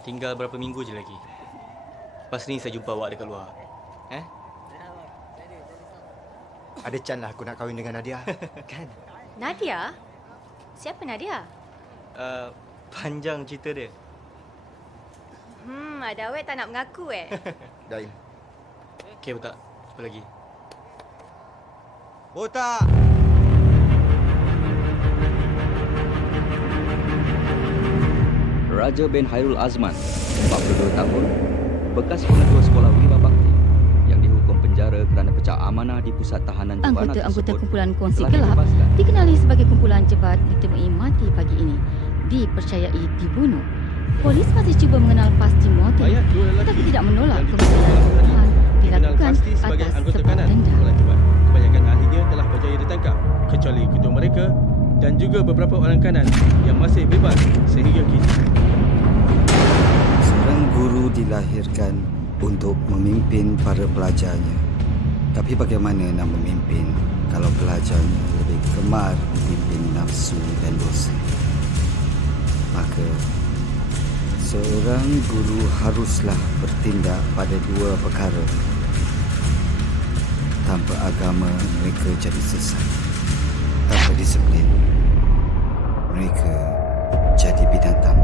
Tinggal berapa minggu je lagi. Lepas ni saya jumpa awak dekat luar. Ada can lah aku nak kahwin dengan Nadia. Kan? Nadia? Siapa Nadia? Panjang cerita dia. Ada awet tak nak mengaku Daim. Okey, Botak. Apa lagi? Botak! Raja bin Hairul Azman, 42 tahun, bekas pengetua sekolah Wira Bakti yang dihukum penjara kerana pecah amanah di pusat tahanan Jebana Anggota-anggota tersebut kumpulan kongsi telah gelap dibebaskan. dikenali sebagai kumpulan jebat ditemui mati pagi ini. Dipercayai dibunuh. Polis masih cuba mengenal pasti motif tetapi tidak menolak kemungkinan pembunuhan dilakukan atas sebab denda. Kebanyakan ahlinya telah berjaya ditangkap kecuali ketua mereka dan juga beberapa orang kanan yang masih bebas sehingga kini. Seorang guru dilahirkan untuk memimpin para pelajarnya. Tapi bagaimana nak memimpin kalau pelajarnya lebih gemar memimpin nafsu dan dosa? Maka, seorang guru haruslah bertindak pada dua perkara. Tanpa agama, mereka jadi sesat. Tanpa disiplin, mereka jadi binatang.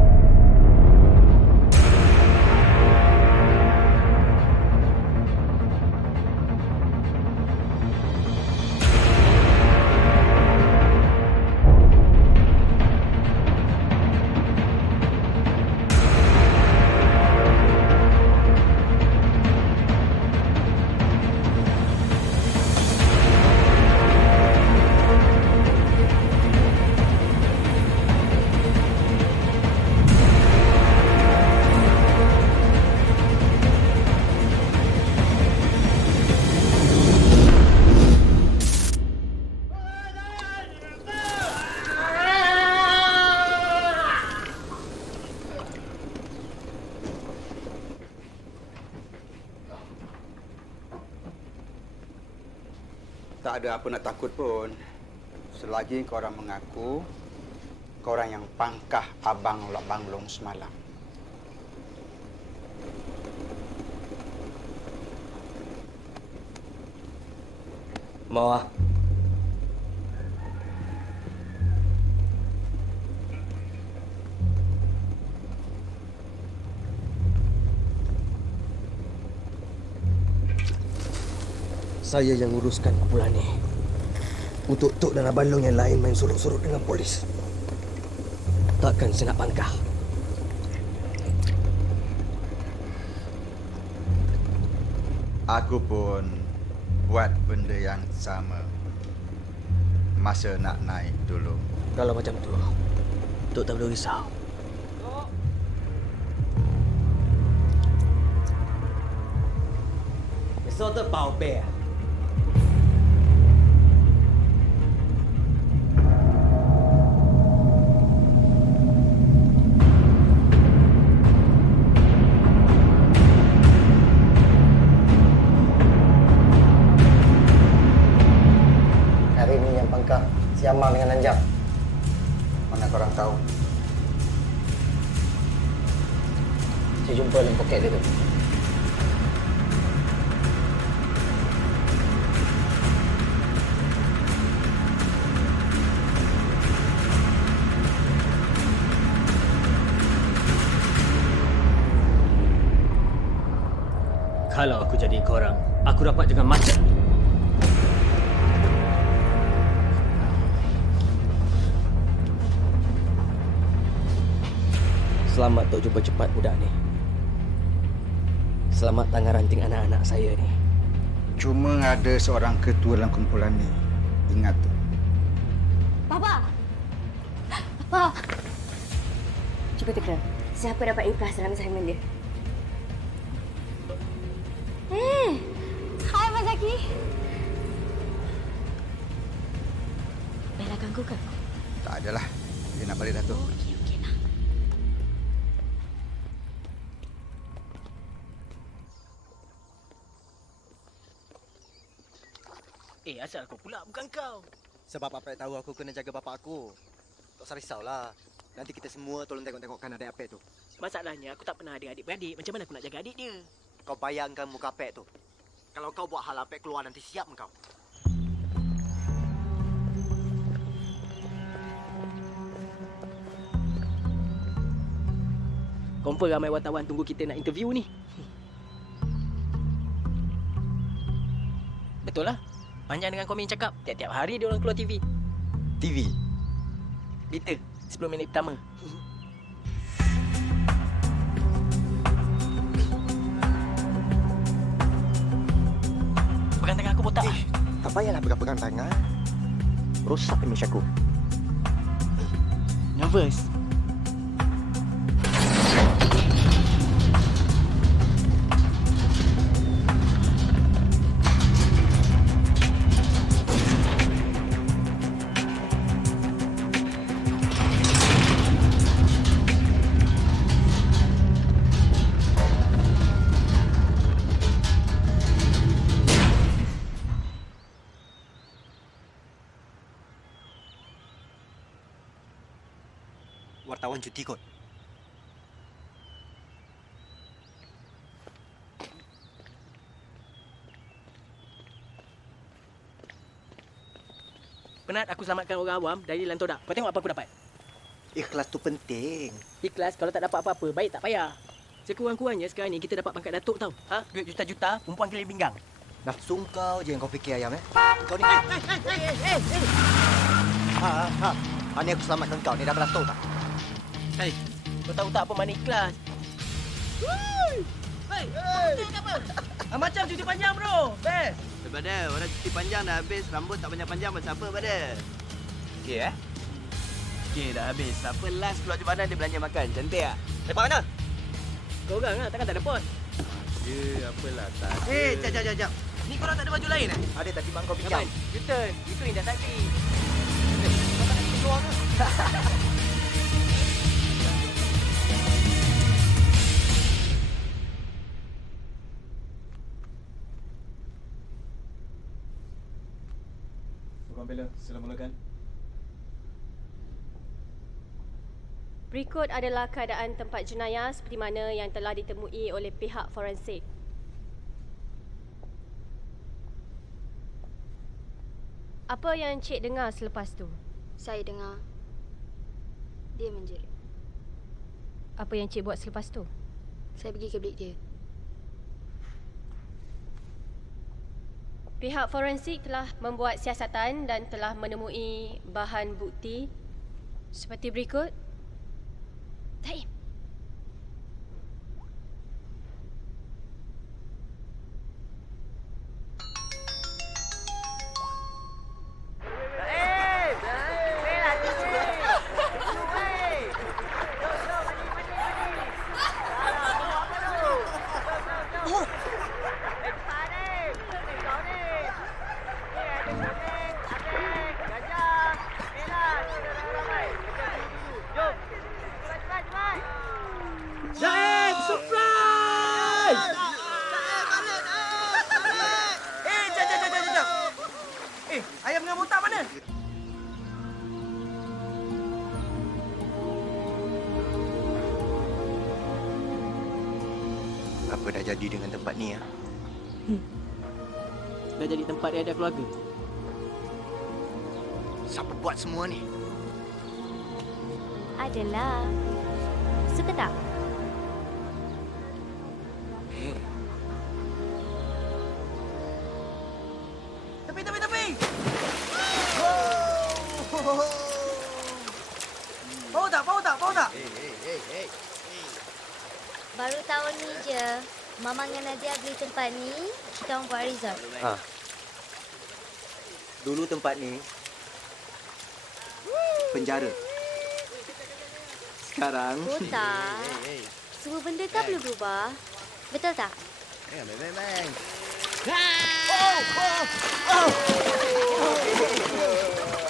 Tak ada apa nak takut pun. Selagi korang mengaku korang yang pangkah Abang Lok Banglong semalam. Mau ah. Saya yang uruskan kumpulan ni. Untuk Tok dan Abang Long yang lain main surut-surut dengan polis, takkan saya nak pangkah. Aku pun buat benda yang sama masa nak naik dulu. Kalau macam tu, Tok tak perlu risau. Besok tu bau bea. Hari ni yang pangkah si Amang dengan Anjang. Mana korang tahu? Saya jumpa dalam poket dia tu. Kalau aku jadi korang, aku dapat jangan macam. Selamat Tok jumpa cepat budak ni. Selamat tangan ranting anak-anak saya ni. Cuma ada seorang ketua dalam kumpulan ni. Ingat tu. Bapa! Bapa! Cuba teka. Siapa dapat ikhlas dalam assignment dia? Hai Abang Zaki. Bella ganggu ke? Tak adalah. Dia nak balik Datuk. Okey lah. Asal aku pula bukan kau. Sebab apa tahu aku kena jaga bapak aku. Tak usah risaulah. Nanti kita semua tolong tengok-tengokkan adik Apek tu. Masalahnya aku tak pernah ada adik-beradik. Macam mana aku nak jaga adik dia? Kau bayangkan muka Apek tu. Kalau kau buat hal Apek keluar nanti siap kau. Confirm ramai wartawan tunggu kita nak interview ni. Betul lah. Panjang dengan komen cakap. Tiap-tiap hari dia orang keluar TV. TV. Berita 10 minit pertama. Pegang tangan aku botak. Tak payahlah pegang-pegang tangan. Rosak image aku. Nervous. Wartawan cuti kot. Penat aku selamatkan orang awam dari lantodak. Kau tengok apa aku dapat. Ikhlas tu penting. Ikhlas kalau tak dapat apa-apa, baik tak payah. Sekurang-kurangnya sekarang ni kita dapat pangkat datuk tau. Ha? Duit juta-juta, perempuan keliling pinggang. Nafsu kau je yang kau fikir ayam Kau ni. Ha, ni aku selamatkan kau. Ni dah belas tahun tak? Hei, kau tahu tak apa mana ikhlas? Hei, betul apa? Macam cuti panjang bro. Best. Daripada orang cuti panjang dah habis, rambut tak panjang-panjang macam apa pada? Okey Okey dah habis. Siapa last keluar jembanan dia belanja makan? Cantik tak? Lepas mana? Kau orang lah, takkan tak ada pos. Ya, apalah tak ada. Jap. Ni korang tak ada baju lain Ada tadi mak kau bincang. U-turn. Itu Indah Sakti. Kau tak nak keluar ke? Abang Bella, sila mulakan. Berikut adalah keadaan tempat jenayah seperti mana yang telah ditemui oleh pihak forensik. Apa yang Cik dengar selepas tu? Saya dengar dia menjerit. Apa yang Cik buat selepas tu? Saya pergi ke bilik dia. Pihak forensik telah membuat siasatan dan telah menemui bahan bukti seperti berikut. Taim. Jaim, surprise! Jap. Ayam dengan botak mana? Apa dah jadi dengan tempat ni ya? Dah jadi tempat dia ada keluarga. Siapa buat semua ni? Adalah. Suka tak? Tepi! Bau tak? Baru tahun ni je, Mama dengan Nadia beli tempat ni, kita orang buat resort. Ha. Dulu tempat ni penjara. Sekarang Tak. Semua benda kan boleh berubah. Betul tak? Bang.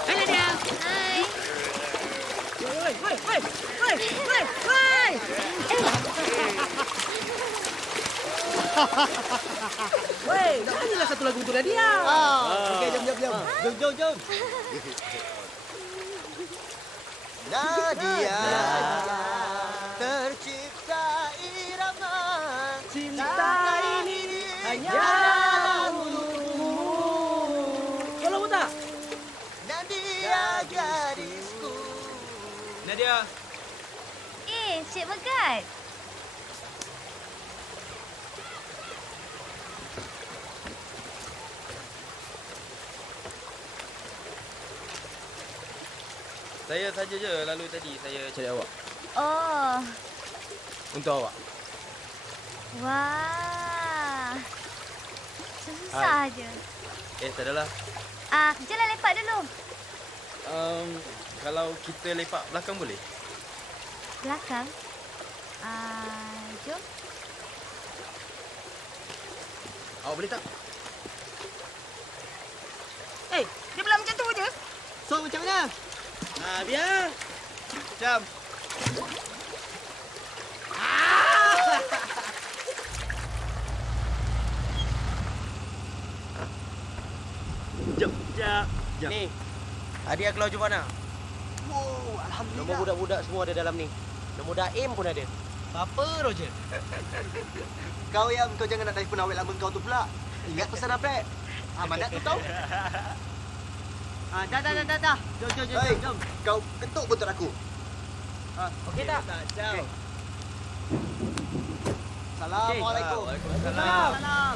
Hai Nadia. Hai. Woi, nyanyilah satu lagu untuk Nadia. Okey, jom. Jom. Nadia, tercipta irama Cinta ini hanya untukmu. Tolong buta. Nadia gadisku. Nadia. Cik Megat. Saya saja je lalu tadi saya cari awak. Oh, Untuk awak. wah. Susah je. Tak adalah. Jalan lepak dulu. Kalau kita lepak belakang boleh? Belakang. Jom. Awak boleh tak? Dia belah macam tu je. So macam mana? Biar. Jam. Jom. Ni. Hadiah keluar mana? Wow, alhamdulillah. Nombor budak-budak semua ada dalam ni. Nombor Daim pun ada. Apa Roger? Kau yang kau jangan nak telefon awet lama kau tu pula. Ingat pesan apa? Amanat tu tahu? Dah. Jom. Kau ketuk botol aku. Okey tak? Okay. Assalamualaikum. Salam.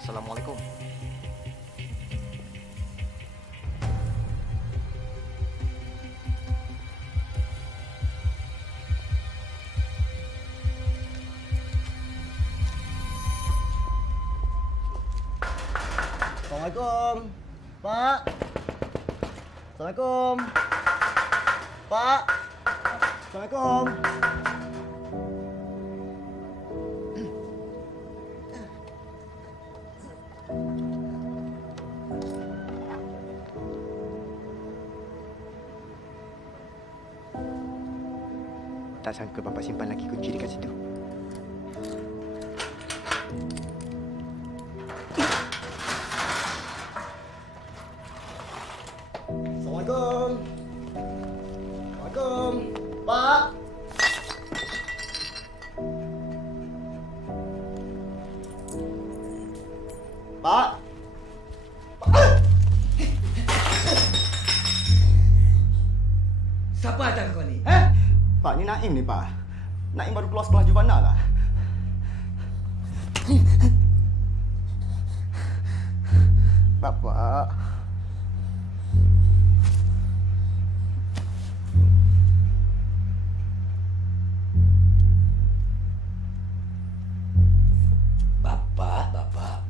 Assalamualaikum. Assalamualaikum. Pak. Assalamualaikum. Pak. Assalamualaikum. Tak sangka Bapak simpan lagi kunci dekat situ. Assalamualaikum. Assalamualaikum. Pak. Pak. Siapa datang kau ni? Pak, ni Naim ni, Pak. Naim baru keluar sekolah juvenile lah. Bapak.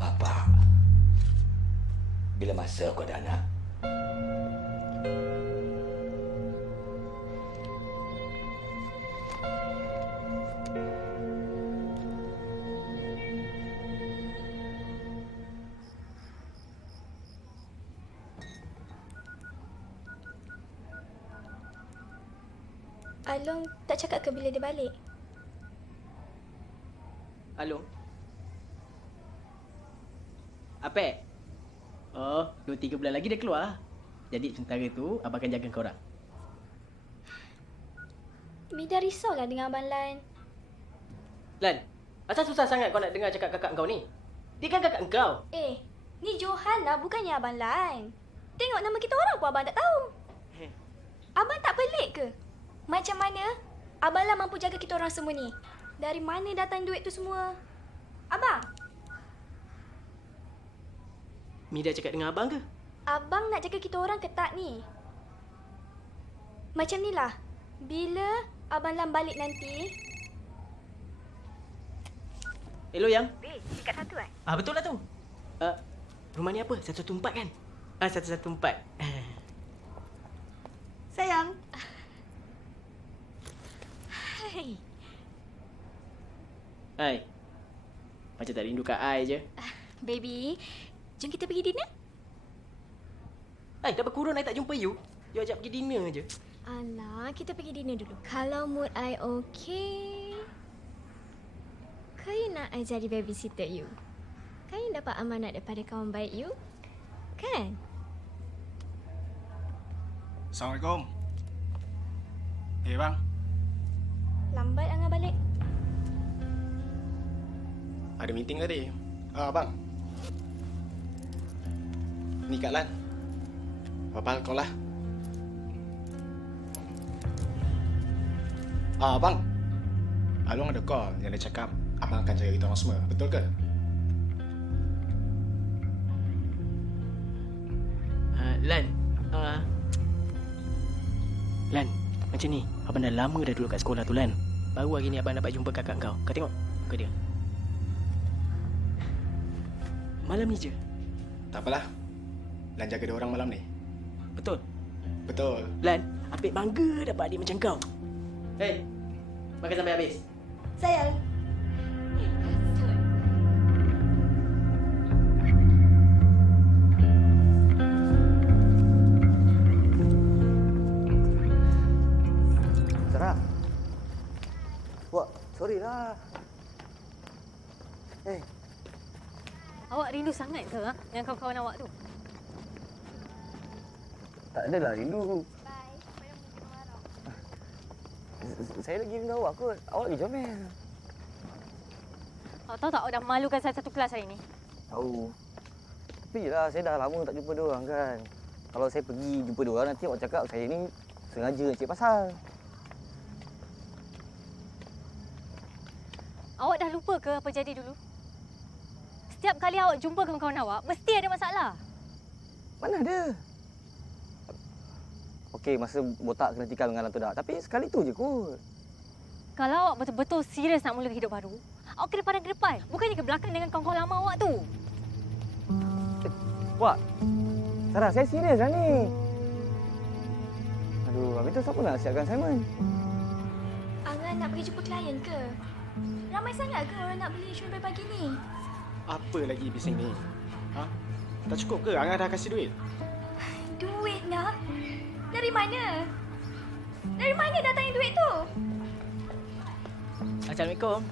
Bapak. Bila masa kau ada anak? Along tak cakap ke bila dia balik? Along. Apa? Oh, 2-3 bulan lagi dia keluar. Jadi sementara tu abang akan jaga korang. Mi dah risaulah dengan Abang Lan. Lan, asal susah sangat kau nak dengar cakap kakak kau ni? Dia kan kakak kau. Ni Johan lah, bukannya Abang Lan. Tengok nama kita orang pun abang tak tahu. Abang tak pelik ke? Macam mana Abang Lan mampu jaga kita orang semua ni? Dari mana datang duit tu semua? Abang? Mi dah cakap dengan abang ke? abang nak jaga kita orang ke tak ni? Macam ni lah. Bila Abang Lam balik nanti... Hello, Yang. Weh, tingkat 1 kan? Betul lah tu. Rumah ni apa? 114 kan? 114. Sayang. Hai. Hai. Macam tak rindu kat I je. Baby, jom kita pergi dinner? Hai, dah berkurun I tak jumpa you. You ajak pergi dinner je. Alah, kita pergi dinner dulu. Kalau mood I okay, kau nak I jadi babysitter you? Kau dapat amanat daripada kawan baik you? Kan? Assalamualaikum. Bang. Lambat Angah balik. Ada meeting tadi. Bang. Ni Kak Lan. Apa hal kau lah? Bang. Along ada call yang dia cakap abang akan jaga kita orang semua. Betul ke? Lan. Lan, macam ni. Abang dah lama dah duduk kat sekolah tu, Lan. Baru hari ni abang dapat jumpa kakak kau. Kau tengok muka dia. Malam ni je. Tak apalah. Lan jaga dia orang malam ni. Betul? Betul. Lan, Apik bangga dapat adik macam kau. Hei, makan sampai habis. Sayang. Sarah. Wah, sorry lah. Awak rindu sangat ke dengan kawan-kawan awak tu? Tak adalah rindu. Saya lagi rindu awak kot. Awak lagi comel. Awak tahu tak awak dah malukan saya satu kelas hari ni? Tahu. Tapi yelah, saya dah lama tak jumpa diorang kan. Kalau saya pergi jumpa diorang, nanti awak cakap saya ni sengaja nak cari pasal. Awak dah lupa ke apa jadi dulu? Setiap kali awak jumpa kawan-kawan awak, mesti ada masalah. Mana ada? Okey, masa botak kena tikam dengan tu dah. Tapi sekali tu je kot. Kalau awak betul-betul serius nak mulakan hidup baru, awak kena pandang ke depan. Bukannya ke belakang dengan kawan-kawan lama awak tu. Wak, Sarah, saya serius lah ni. Aduh, habis tu siapa nak siapkan assignment? Angah nak pergi jumpa klien ke? Ramai sangat ke orang nak beli insurans pagi ni? Apa lagi bising ni? Tak cukup ke Angah dah kasih duit? Duit nak? Dari mana? Dari mana datangnya duit tu? Assalamualaikum.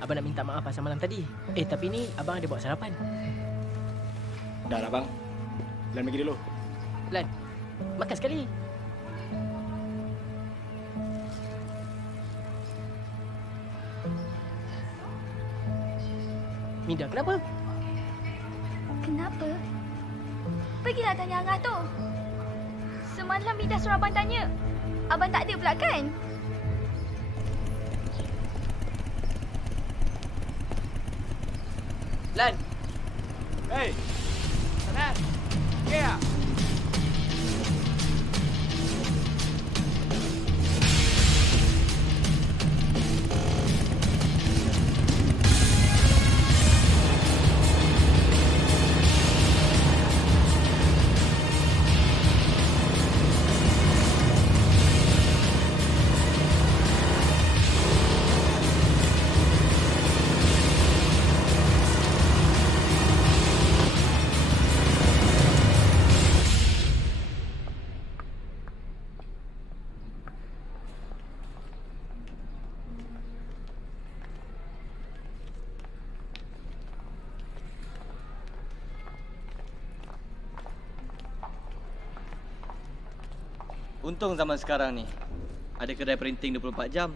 Abang nak minta maaf pasal malam tadi. Tapi ni abang ada buat sarapan. Dah lah bang. Lan pergi dulu. Lan, makan sekali. Mida, kenapa? Kenapa? Pergilah tanya Angah tu. Semalam Mida suruh abang tanya. Abang tak ada pula kan? Lan. Hey. Lan. Yeah. Untung zaman sekarang ni ada kedai printing 24 jam.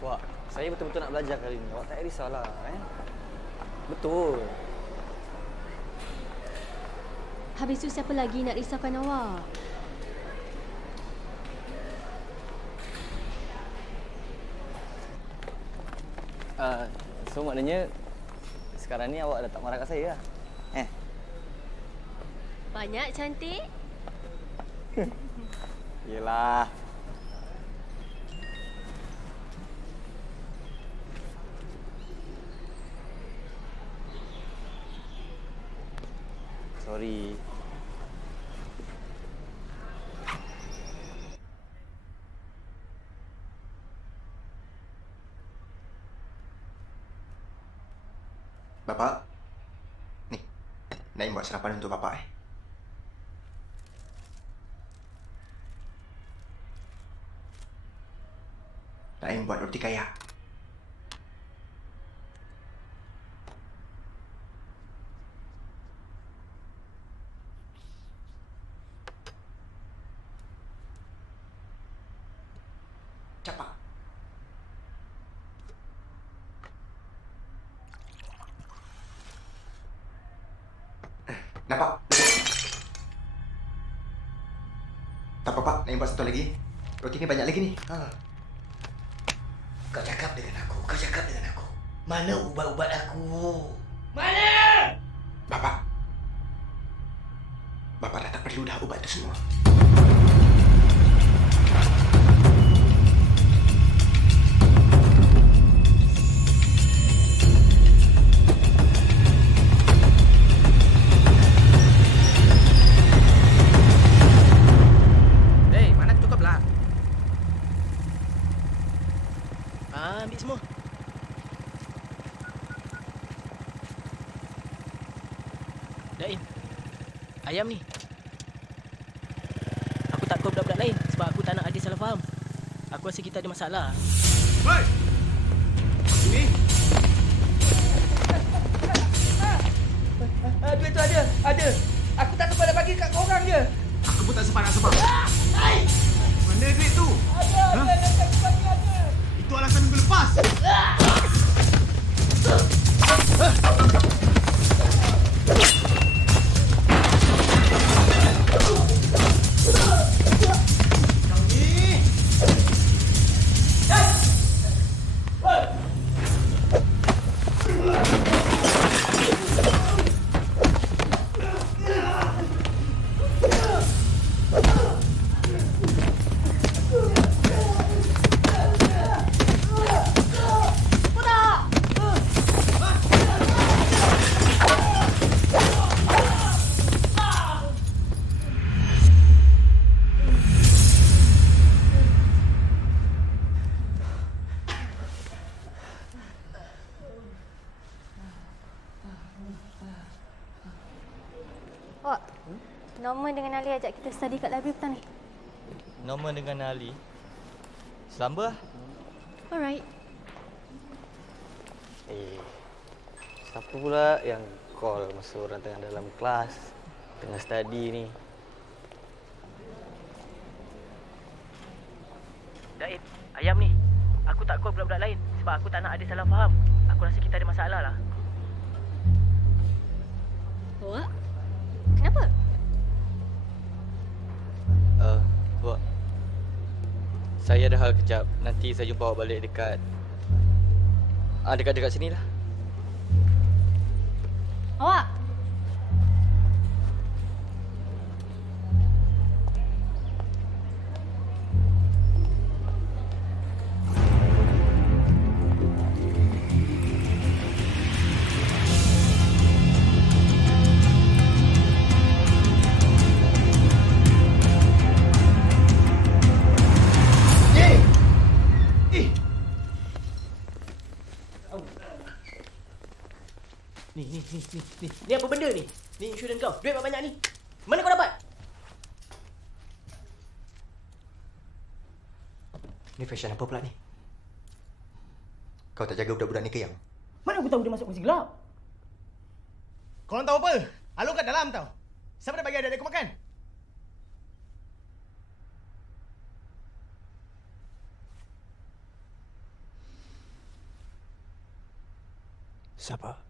Wak, saya betul-betul nak belajar kali ni. Awak tak payah risaulah. Betul. Habis tu siapa lagi nak risaukan awak? So maknanya sekarang ni awak dah tak marah kat saya lah. Banyak cantik. Yelah. Sorry. Bapak, ni, Naim buat sarapan untuk bapak. Naim buat roti kaya. Cepat. Nampak? Tak apa-apa, Naim buat satu lagi. Roti ni banyak lagi ni. Kau cakap dengan aku. Mana ubat-ubat aku? Mana? Bapak dah tak perlu dah ubat tu semua. Mana tutup lah. Ambil semua. Dain, ayam ni. Aku tak kau budak-budak lain sebab aku tak nak ada salah faham. Aku rasa kita ada masalah. Hei! Sini! Duit tu ada. Aku tak sempat nak bagi kat korang je. Aku pun tak sempat nak sebab. Mana duit tu? Ada. Itu alasan minggu lepas. Wak, Norman dengan Ali ajak kita study kat library petang ni. Norman dengan Ali. Selamba lah. Alright. Siapa pula yang call masa orang tengah dalam kelas, tengah study ni? Dain, ayam ni. Aku tak call budak-budak lain sebab aku tak nak ada salah faham. Aku rasa kita ada masalah lah. Wak? Kenapa? Wak. Saya ada hal kejap. Nanti saya jumpa awak balik dekat dekat sini lah. Awak? Ni. Ni apa benda ni? Ni insurans kau. Duit banyak ni. Mana kau dapat? Ni fashion apa pula ni? Kau tak jaga budak-budak ni ke yang? Mana aku tahu dia masuk kursi gelap? Korang tahu apa? Alung kat dalam tau. Siapa dah bagi adik aku makan? Siapa?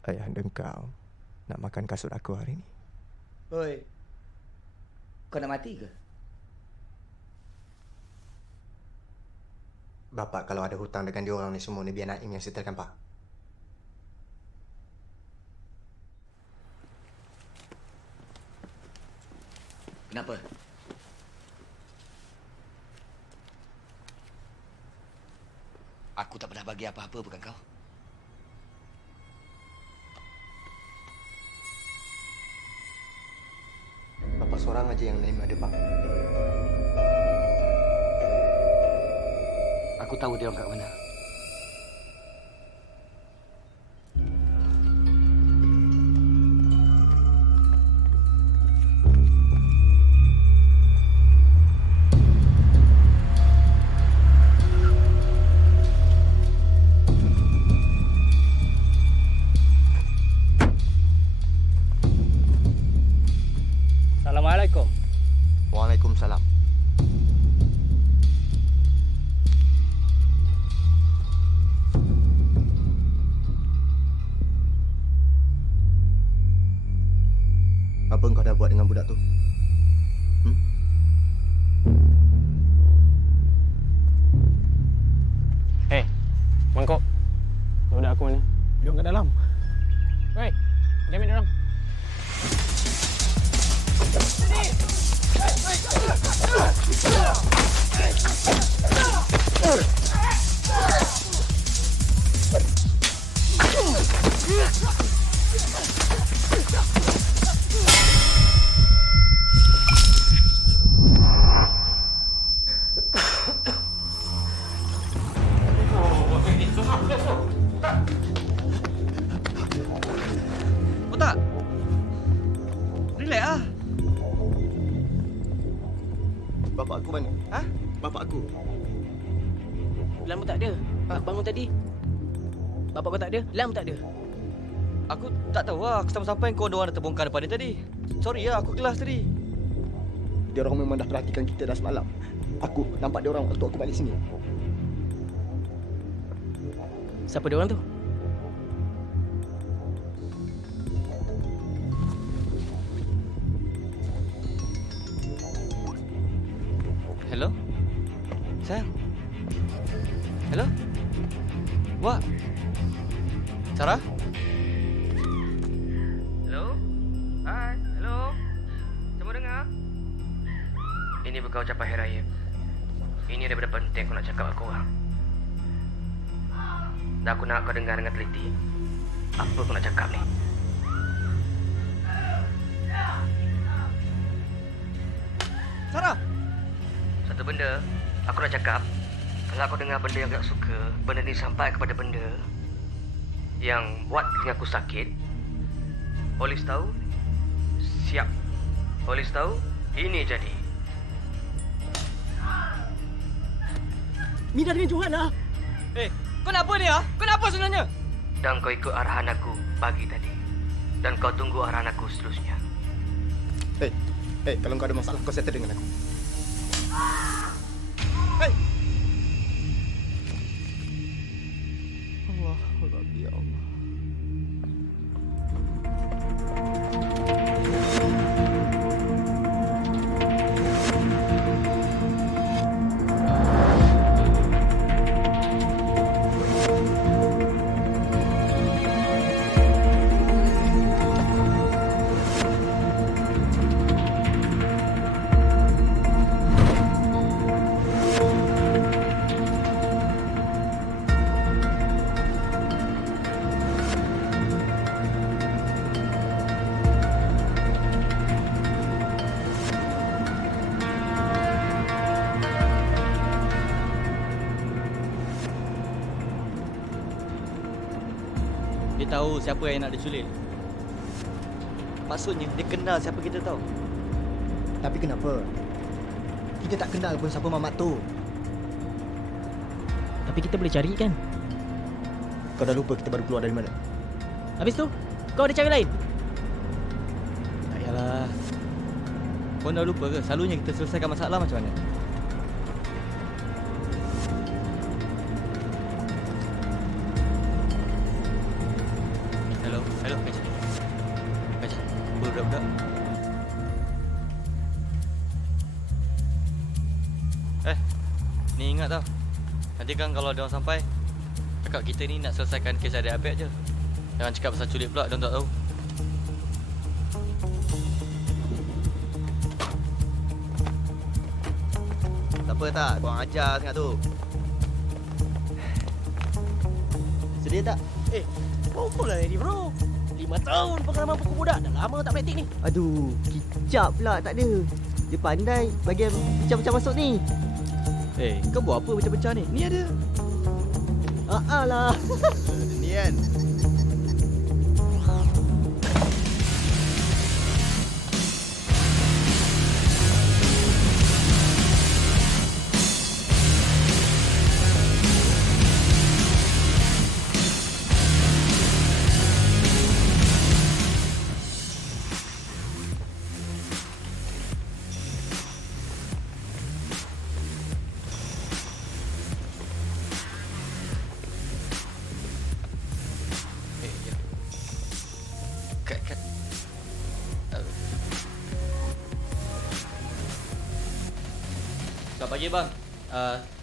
Ayahanda kau nak makan kasut aku hari ni. Oi. Kau nak mati ke? Bapak kalau ada hutang dengan diorang ni semua ni biar Naim yang setelkan, Pak. Kenapa? Aku tak pernah bagi apa-apa bukan kau? Bapak seorang aja yang Naim ada, Pak. Aku tahu dia orang kat mana. Assalamualaikum. Waalaikumsalam. Apa kau dah buat dengan budak tu? Hei, mangkok. Budak aku mana? Dia kat dalam. Hei, dia ambil dia orang. Otak. Relax ah. Bapak aku mana? Ha? Bapak aku. Lam pun tak ada. Nak bangun tadi. Bapak kau tak ada, Lam tak ada. Aku tak tahu lah. Aku sampai kau orang dah terbongkar depan dia tadi. Sorry lah, aku kelas tadi. Dia orang memang dah perhatikan kita dah semalam. Aku nampak dia orang waktu aku balik sini. Siapa dia orang tu? Hello? Sayang? Hello? Wak? Sarah? Hello? Hai, hello? Semua dengar? Ini bukan ucapan Hari Raya. Ini ada benda penting aku nak cakap dengan korang. Dan aku nak kau dengar dengan teliti apa aku nak cakap ni. Sarah! Satu benda aku nak cakap. Kalau kau dengar benda yang tak suka, benda ni sampai kepada benda yang buat telinga aku sakit, polis tahu, siap. Polis tahu, ini jadi. Mina dengan Johan lah. Kau nak apa ni ah? Kau nak apa sebenarnya? Dan kau ikut arahan aku pagi tadi. Dan kau tunggu arahan aku seterusnya. Hey, kalau kau ada masalah, kau settle dengan aku. Hey! Allah, ya Allah. Dia tahu siapa yang nak diculik. Maksudnya dia kenal siapa kita tahu. Tapi kenapa? Kita tak kenal pun siapa Mamat tu. Tapi kita boleh cari kan? Kau dah lupa kita baru keluar dari mana? Habis tu, kau ada cara lain? Tak yalah. Kau dah lupa ke? Selalunya kita selesaikan masalah macam mana? Hello, kejap. Ni ingat tau. Nanti kan kalau dia orang sampai, cakap kita ni nak selesaikan kes adik Abed je. Jangan cakap pasal culik pula, dia orang tak tahu. Tak apa tak? Korang ajar sangat tu. Sedia tak? Kumpul lah ni bro. 5 tahun pengalaman pokok budak. Dah lama tak praktik ni. Aduh, kicap pula tak ada. Dia pandai bagian pecah-pecah masuk ni. Kau buat apa pecah-pecah ni? Ni ada. Lah. Ni kan. Selamat pagi bang.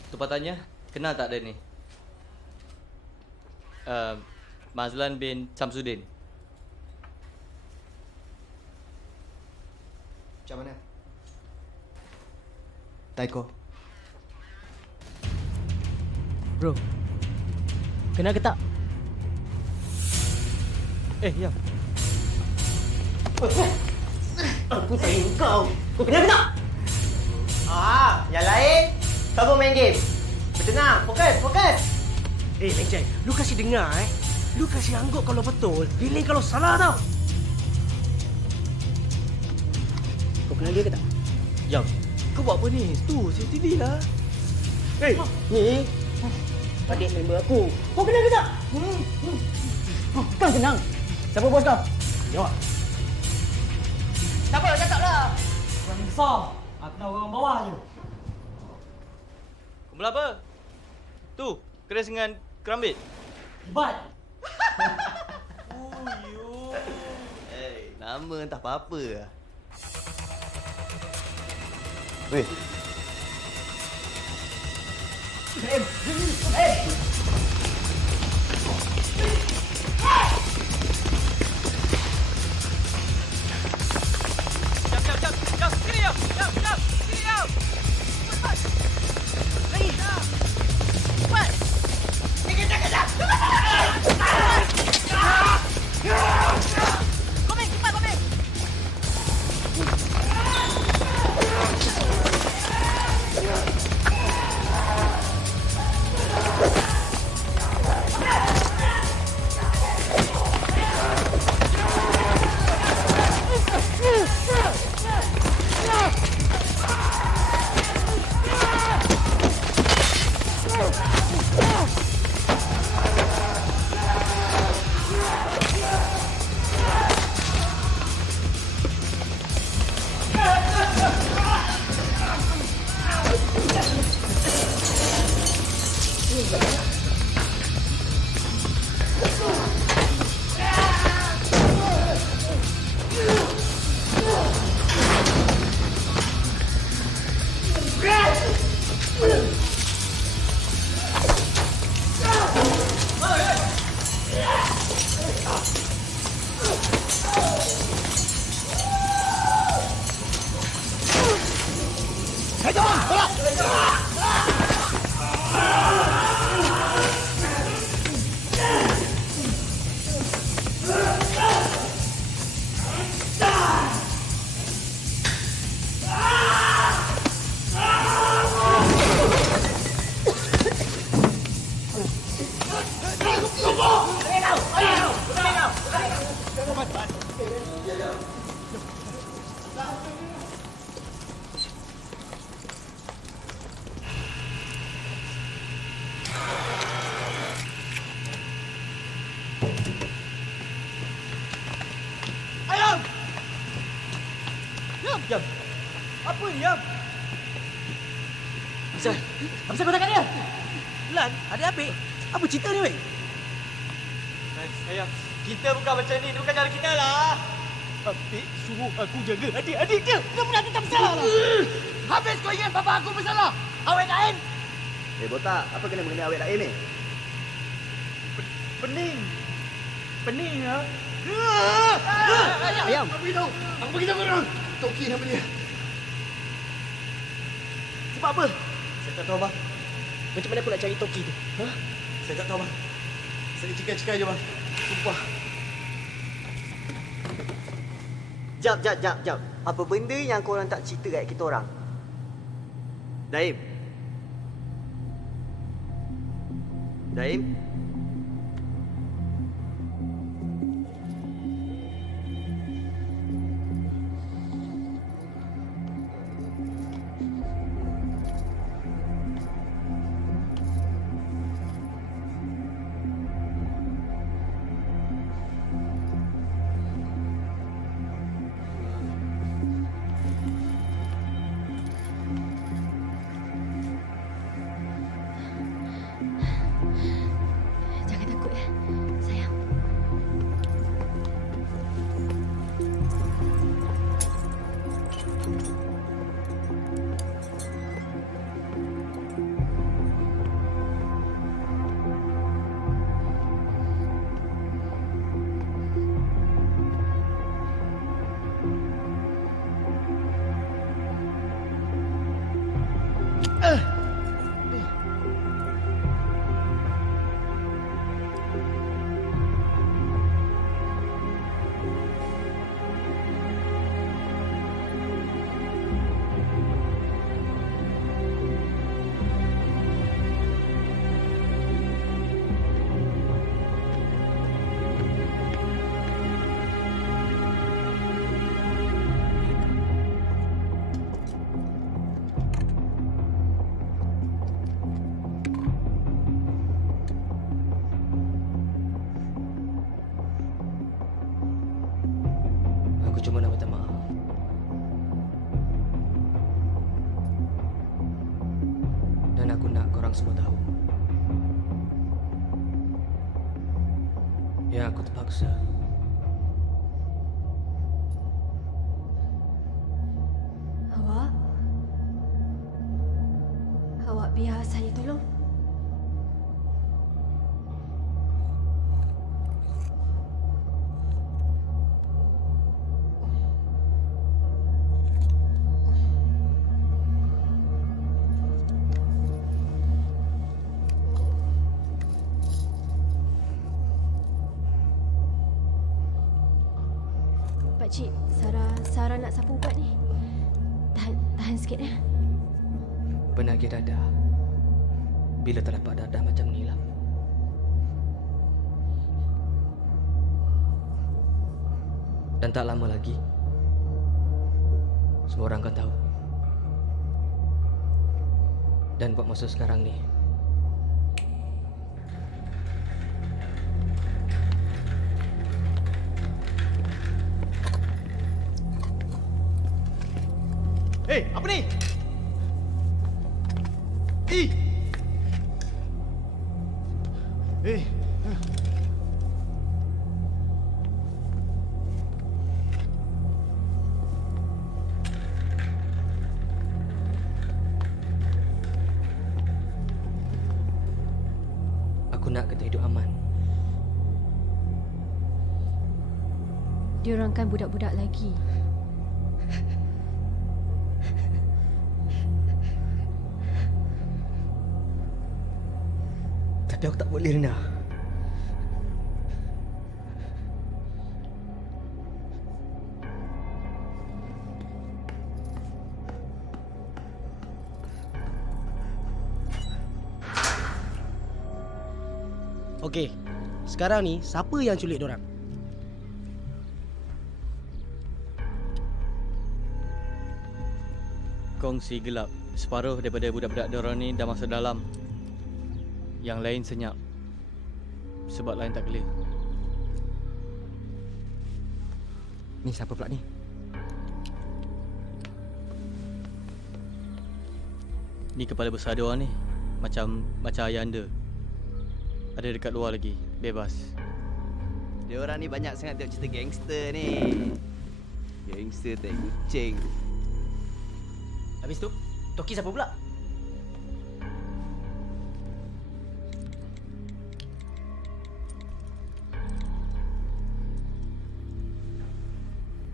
Tempatannya kenal tak dia ni? Mazlan bin Samsudin. Macam mana? Taiko. Bro. Kenal ke tak? Ya. Aku sayang kau. Kau kenal ke tak? Yang lain sambung main game. Bertenang, fokus. Lenceng, lu kasih dengar Lu kasih angguk kalau betul, feeling kalau salah tau. Kau kenal dia ke tak? Jom. Kau buat apa ni? Tu, CCTV lah. Ni adik member aku. Kau kenal ke tak? Kau senang. Siapa bos kau? Jawab. Tak apa, cakaplah. Orang besar. Aku tahu orang bawah je. Kumpul apa? Tu, keris dengan kerambit. Bat. Nama entah apa-apa lah. Weh. Jom. Sini jom. Sini jom. Cepat. Lagi. Cepat. Kejap. Komeng, cepat komeng. Jom. Apa ni, Yam? Apa kau cakap dia? Lan, adik Apik. Apa cerita ni, weh? Sayang, kita bukan macam ni. Ini bukan cara kita lah. Apik suruh aku jaga adik-adik dia. Kenapa nak bersalah lah? Habis kau ingat bapa aku bersalah. Awet lain. Botak, apa kena mengenai awet lain ni? Pening. Pening ya. Ayam. Aku beritahu korang. Toki nama dia. Sebab apa? Saya tak tahu, bang. Macam mana aku nak cari Toki tu? Ha? Saya tak tahu, bang. Saya cikai-cikai je, bang. Sumpah. Jap. Apa benda yang korang tak cerita kat kita orang? Daim. Jangan takut ya, sayang. Aku cuma nak minta maaf. Dan aku nak korang semua tahu. Ya, aku terpaksa. Awak biar saya tolong. Pakcik, Sarah nak sapu ubat ni. Tahan sikit ya. Penagih dadah. Bila tak dapat dadah macam ni lah. Dan tak lama lagi, semua orang akan tahu. Dan buat masa sekarang ni, Apa ni? aku nak kita hidup aman. Diorang kan budak-budak lagi. Tapi aku tak boleh, Rina. Okey, sekarang ni siapa yang culik dorang? Kongsi gelap. Separuh daripada budak-budak diorang ni dah masuk dalam. Yang lain senyap. Sebab lain tak clear. Ni siapa pula ni? Ni kepala besar diorang ni. Macam ayah anda. Ada dekat luar lagi. Bebas. Diorang ni banyak sangat tengok cerita gangster ni. Gangster tak kucing. Habis tu, Toki siapa pula?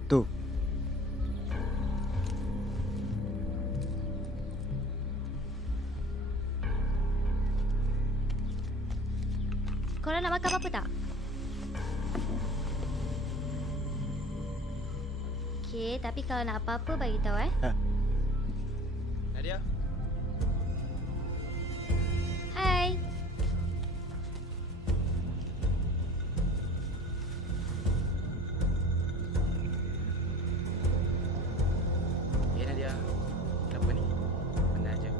Tu. Korang nak makan apa-apa tak? Okey, tapi kalau nak apa-apa bagi tahu Nadia. Hai. Ya Nadia. Kenapa ni? Mana aja.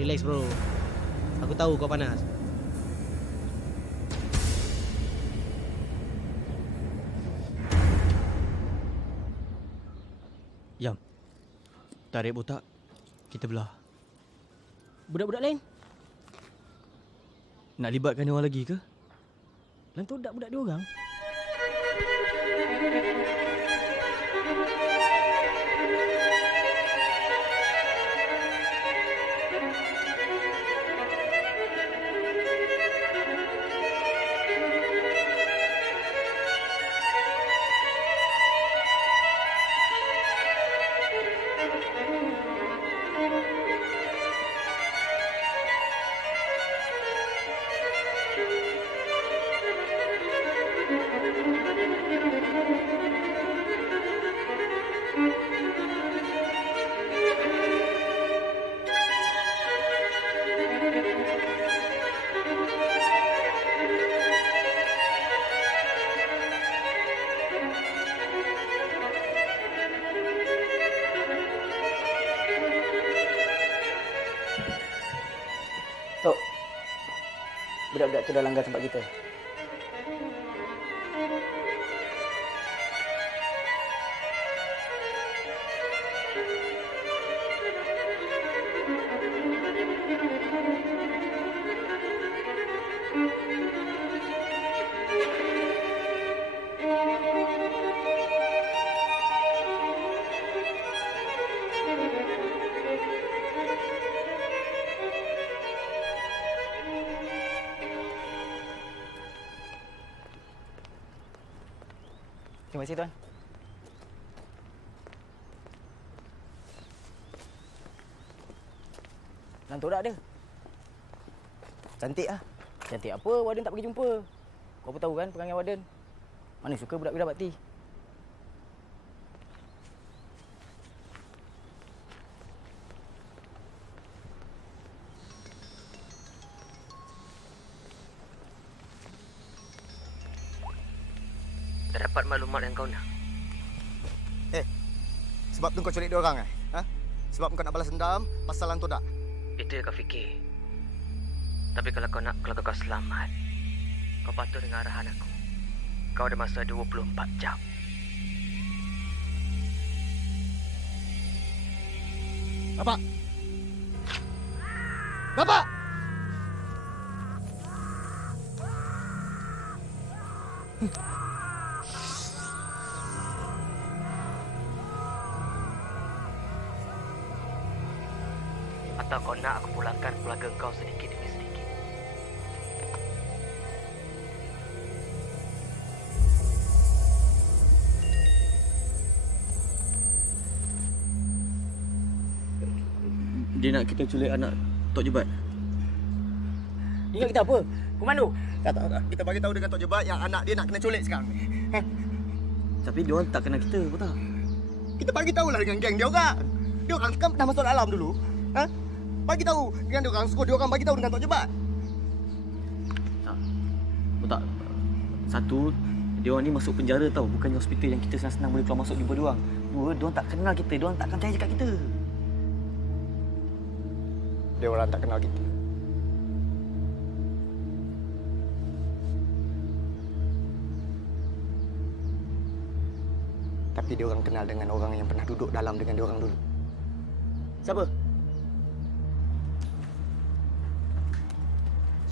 Relax bro. Aku tahu kau panas. Yam. Tarik botak. Kita belah. Budak-budak lain? Nak libatkan dia orang lagi ke? Lantuk budak dia orang. Tok, budak-budak tu dah langgar tempat kita. Terima kasih tuan. Lantuk tak dia? Cantik ah. Cantik apa? Warden tak pergi jumpa. Kau pun tahu kan perangai Warden. Mana suka budak-budak bakti. Dah dapat maklumat yang kau nak. Sebab tu kau culik dia orang Ha? Sebab kau nak balas dendam pasal hantu tak? Itu yang kau fikir. Tapi kalau kau nak keluarga kau selamat, kau patuh dengan arahan aku. Kau ada masa 24 jam. Bapak! Bapak! Atau kau nak aku pulangkan keluarga kau sedikit demi sedikit? Dia nak kita culik anak Tok Jebat. Ingat kita apa? Komando. Tak. Kita bagi tahu dengan Tok Jebat yang anak dia nak kena culik sekarang ni. Tapi dia orang tak kenal kita, betul tak? Kita bagi tahulah dengan geng dia orang. Dia orang kan pernah masuk dalam dulu. Bagi tahu dengan dia orang, suruh dia orang bagi tahu dengan Tok Jebat. Tak. Satu, dia orang ni masuk penjara tau, bukannya hospital yang kita senang-senang boleh keluar masuk jumpa dia orang. Dua, dia orang tak kenal kita, dia orang takkan percaya cakap kita. Dia orang tak kenal kita. Tapi dia orang kenal dengan orang yang pernah duduk dalam dengan dia orang dulu. Siapa?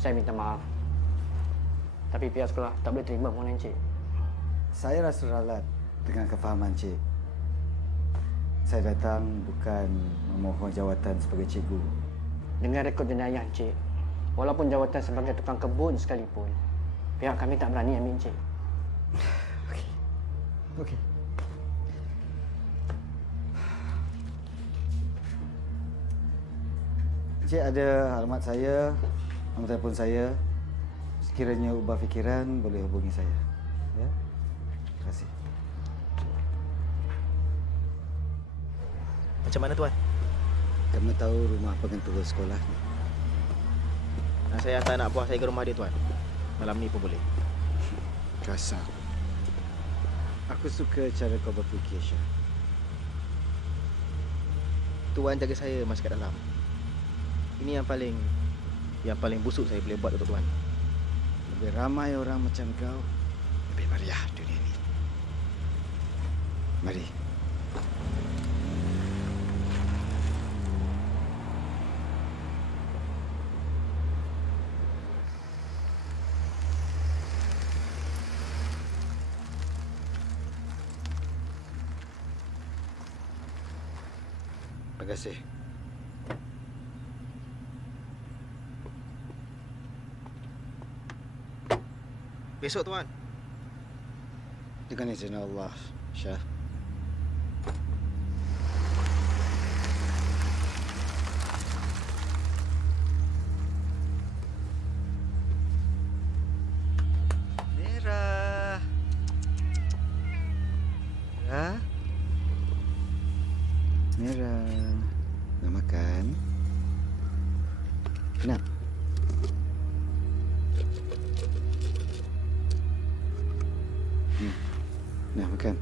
Saya minta maaf. Tapi pihak sekolah tak boleh terima permohonan Encik. Saya rasa ralat dengan kefahaman Cik. Saya datang bukan memohon jawatan sebagai cikgu. Dengan rekod jenayah Encik, walaupun jawatan sebagai tukang kebun sekalipun, pihak kami tak berani ambil Encik. Okey. Cik ada alamat saya, nombor telefon saya. Sekiranya ubah fikiran, boleh hubungi saya. Ya? Terima kasih. Macam mana tuan? Kamu tahu rumah pengetua sekolah ni? Saya hantar anak buah saya ke rumah dia tuan. Malam ni pun boleh. Kasar. Aku suka cara kau berfikir, Syah. Tuan jaga saya masuk kat dalam. Ini yang paling busuk saya boleh buat untuk tuan. Lebih ramai orang macam kau, lebih meriah dunia ini. Mari. Terima kasih. Besok tuan. Dengan izin Allah, Syah. Merah. Merah. Merah. Nak makan? Kenapa? Nah, makan.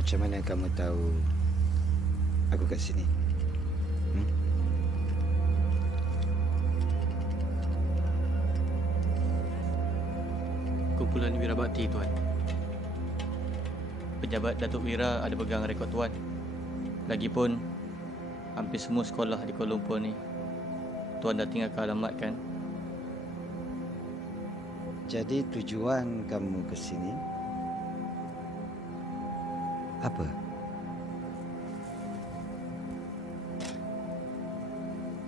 Macam mana kamu tahu aku kat sini? Kumpulan Wira Bakti, Tuan. Pejabat Datuk Wira ada pegang rekod Tuan. Lagipun, hampir semua sekolah di Kuala Lumpur ni, Tuan dah tinggalkan alamat kan? Jadi tujuan kamu ke sini apa?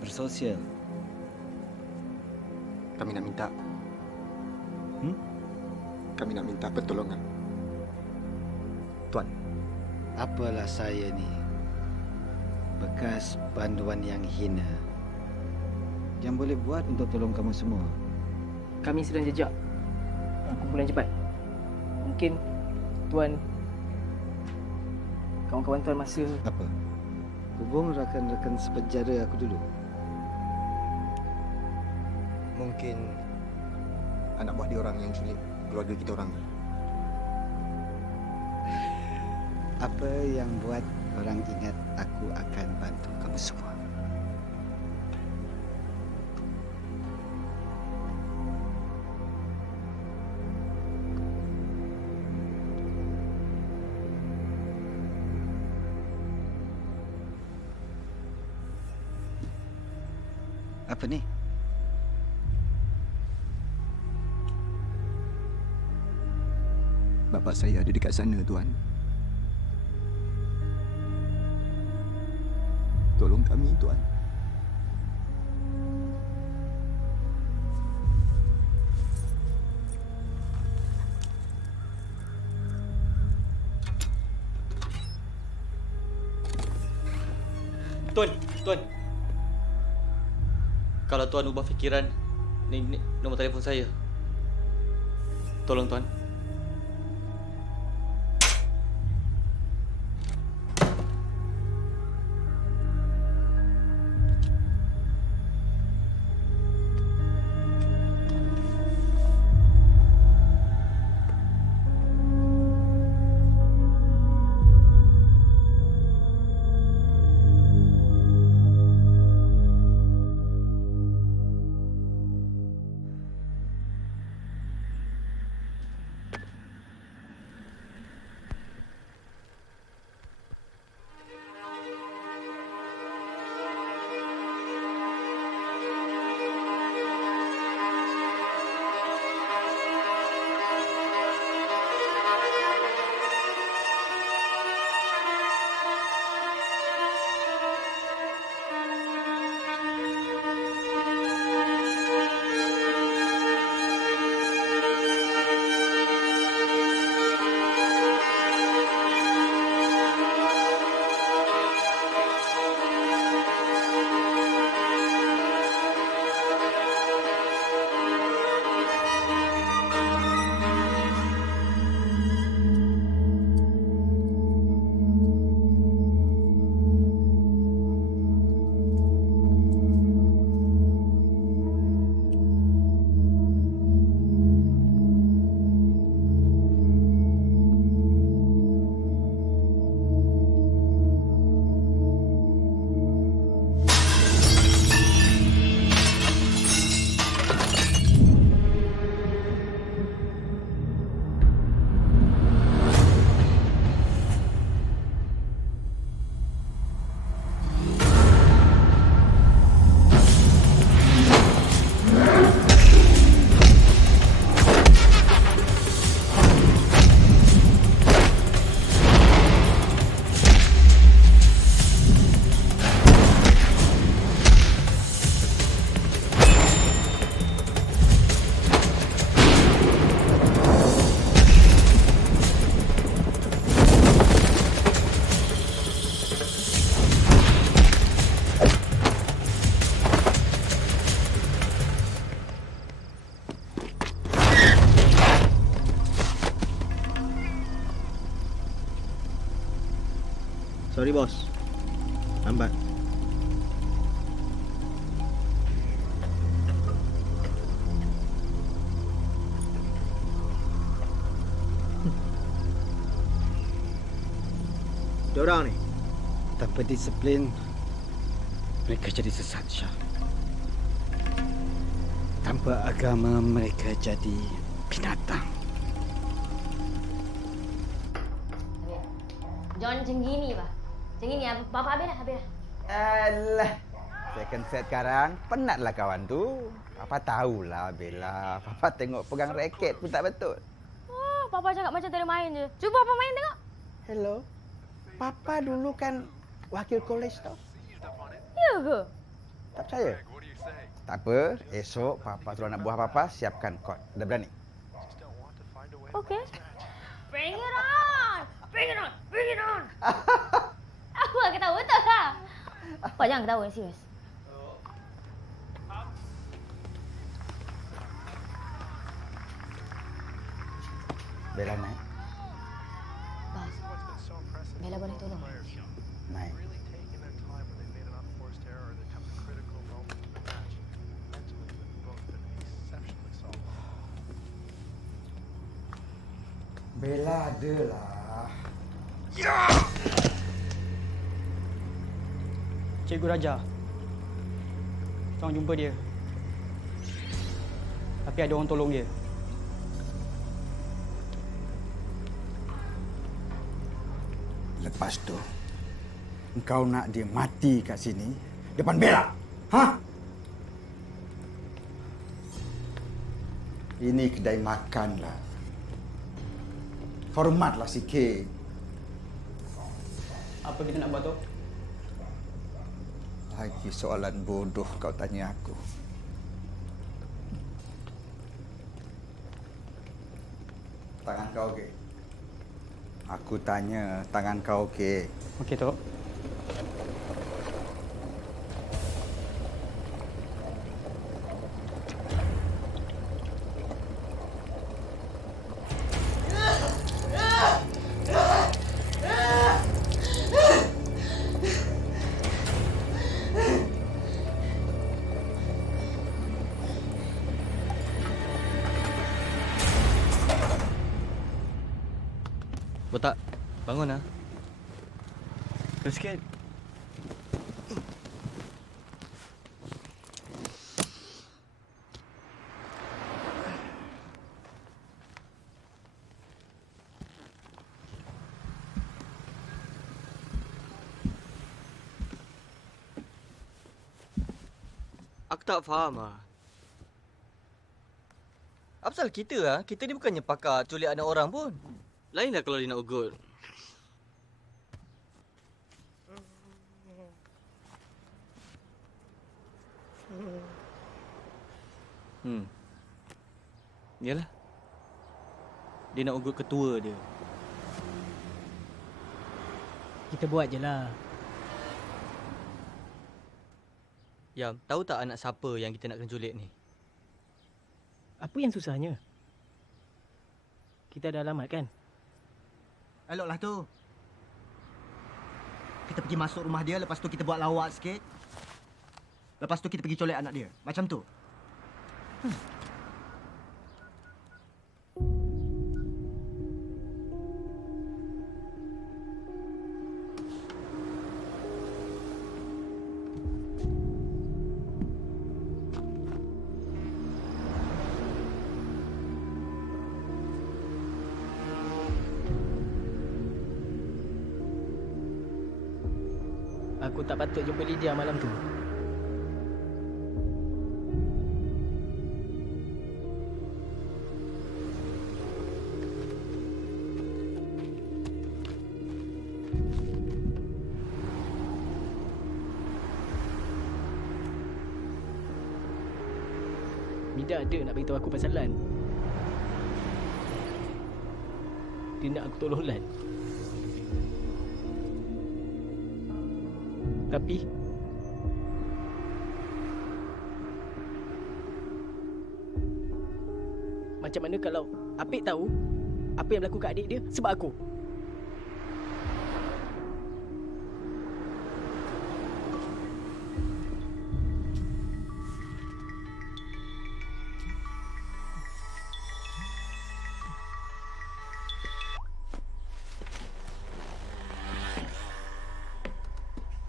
Bersosial. Kami nak minta. Kami nak minta pertolongan. Tuan. Apalah saya ni? Bekas panduan yang hina. Yang boleh buat untuk tolong kamu semua. Kami sedang jejak kumpulan cepat. Mungkin tuan, kawan-kawan tuan masa... Apa? Hubung rakan-rakan sepenjara aku dulu. Mungkin anak buah dia orang yang culik keluarga kita orang. Apa yang buat orang ingat aku akan bantu kamu semua? Apa ni? Bapa saya ada dekat sana, Tuan. Tolong kami, Tuan. Tuan. Kalau Tuan ubah fikiran, ni nombor telefon saya. Tolong, Tuan. Sorry bos. Lambat. Diorang ni Tanpa disiplin, mereka jadi sesat, Syah. Tanpa agama, mereka jadi binatang. John macam gini, Pak. Macam gini, Papa habis dah. Alah. Second set sekarang, penatlah kawan tu. Papa tahulah Bella. Papa tengok pegang raket pun tak betul. Oh, Papa cakap macam tak ada main je. Cuba Papa main tengok. Hello. Papa dulu kan wakil college tau. Ya ke? Tak percaya? Tak apa, esok Papa suruh anak buah Papa siapkan court. Dah berani? Okey. Bring it on! Bring it on! Bring it on! Apa ketawa betul lah? Pak jangan ketawa, serius. Bella naik. Bas, Bella boleh tolong? Naik. Bella ada lah. Cikgu Raja. Seorang jumpa dia. Tapi ada orang tolong dia. Lepas tu, engkau nak dia mati kat sini depan Bella? Hah? Ini kedai makan lah. Hormatlah sikit. Apa kita nak buat tu? Lagi soalan bodoh kau tanya aku. Tangan kau okey? Aku tanya, tangan kau okey? Okey, Tok. Botak, bangun lah. Terus sikit. Aku tak faham lah. Apa pasal kita lah? Kita ni bukannya pakar culik anak orang pun. Lainlah kalau dia nak ugut. Yalah. Dia nak ugut ketua dia. Kita buat je lah. Yam, tahu tak anak siapa yang kita nak kena culik ni? Apa yang susahnya? Kita ada alamat kan? Eloklah tu. Kita pergi masuk rumah dia, lepas tu kita buat lawak sikit. Lepas tu kita pergi colek anak dia. Macam tu. Aku tak patut jumpa Lydia malam tu. Mida ada nak beritahu aku pasal Lan. Dia nak aku tolong Lan. Tapi macam mana kalau Apik tahu apa yang berlaku kat adik dia sebab aku?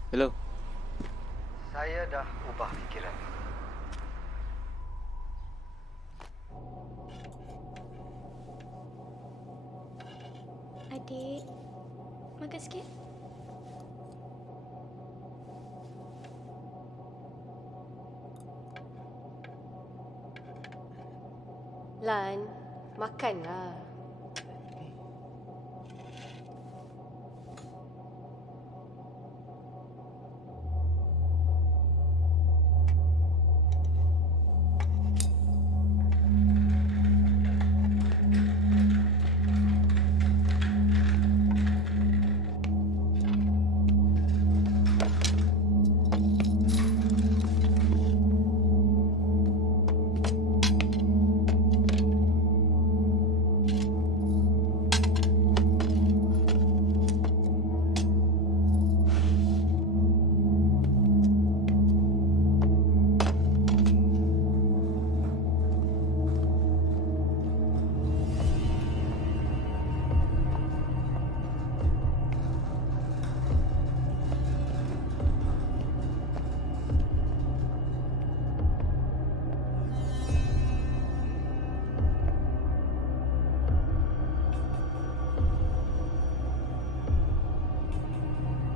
Hello. Saya dah ubah fikiran. Adik, makan sikit. Lan, makanlah.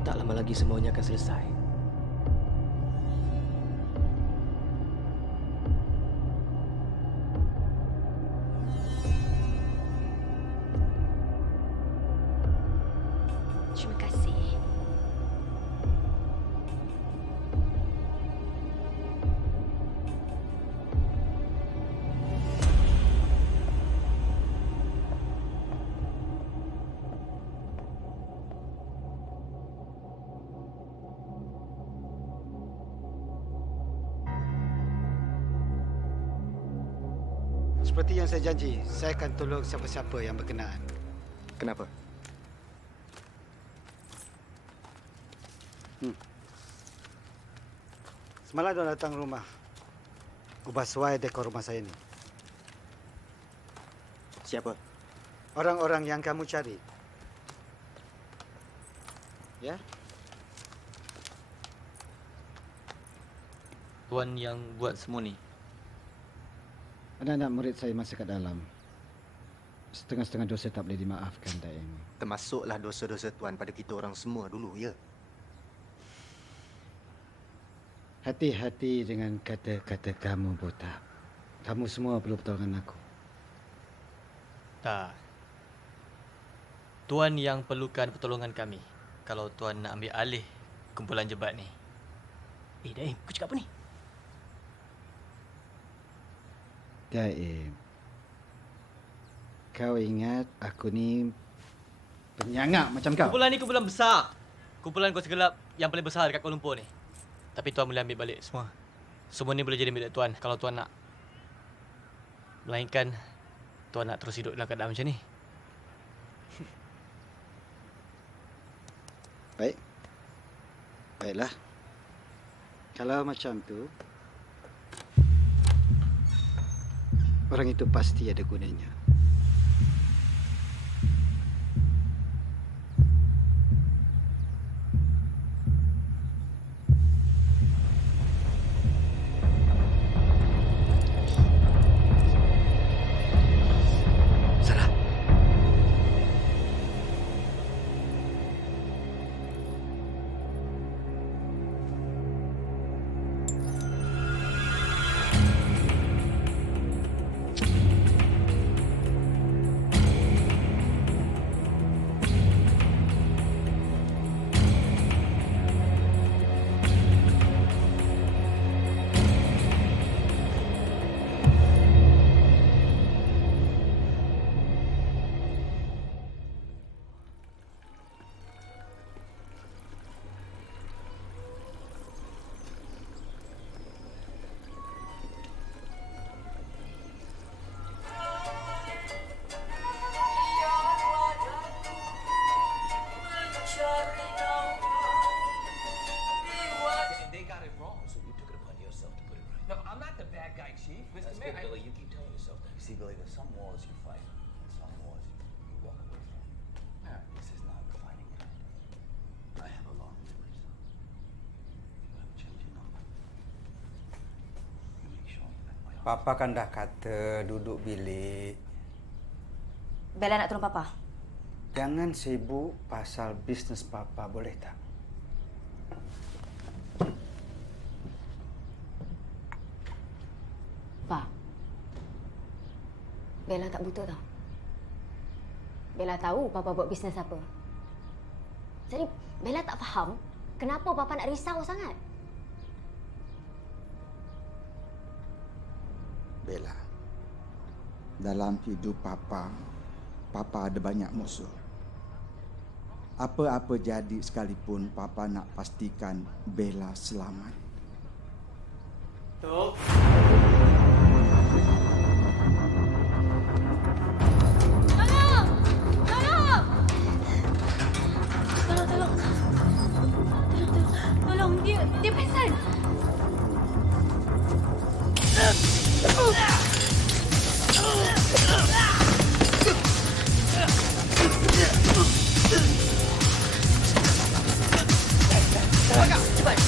Tak lama lagi semuanya akan selesai. Terima kasih. Seperti yang saya janji, saya akan tolong siapa-siapa yang berkenaan. Kenapa? Semalam dia datang rumah. Ubah suai dekor rumah saya ni. Siapa? Orang-orang yang kamu cari. Ya? Tuan yang buat semua ni. Anak-anak murid saya masih kat dalam. Setengah-setengah dosa tak boleh dimaafkan, Daim. Termasuklah dosa-dosa Tuan pada kita orang semua dulu, ya? Hati-hati dengan kata-kata kamu, Botak. Kamu semua perlu pertolongan aku. Tak. Tuan yang perlukan pertolongan kami kalau Tuan nak ambil alih kumpulan jebat ni. Daim, kau cakap apa ni? Daim, kau ingat aku ni penyangak macam kau? Kumpulan ni kumpulan besar. Kumpulan kos gelap yang paling besar dekat Kuala Lumpur ni. Tapi Tuan boleh ambil balik semua. Semua ni boleh jadi milik Tuan kalau Tuan nak. Melainkan Tuan nak terus hidup dalam keadaan macam ni. Baik. Baiklah. Kalau macam tu, orang itu pasti ada gunanya. Sarah. They got it wrong, so you took it upon yourself to put it right. No, I'm not the bad guy, Chief. Mr. Mayor, Billy, you keep telling yourself that. You see, Billy, there's some wars you fight, and some wars you walk away from. This is not the fighting kind. I have a long memory, son. Papa kan dah kata duduk bilik. Bella nak tolong Papa. Jangan sibuk pasal bisnes Papa, boleh tak? Pa, Bella tak buta tau. Bella tahu Papa buat bisnes apa. Jadi Bella tak faham kenapa Papa nak risau sangat. Bella, dalam hidup Papa ada banyak musuh. Apa-apa jadi sekalipun, Papa nak pastikan Bella selamat. Tok. Tolong! Tolong! Tolong, dia pingsan. Cepat.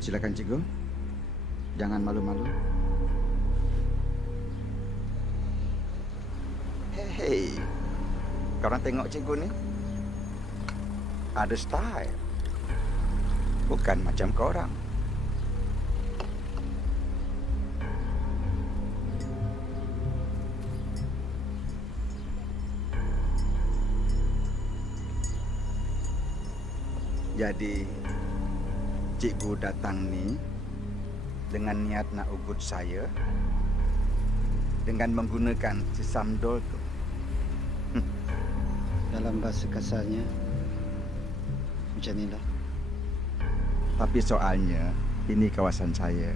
Silakan cikgu. Jangan malu-malu. Hei, korang tengok cikgu ni. Ada style. Bukan macam korang. Jadi, cikgu datang ni dengan niat nak ugut saya dengan menggunakan si Samdol tu. Dalam bahasa kasarnya, macam inilah. Tapi soalnya, ini kawasan saya.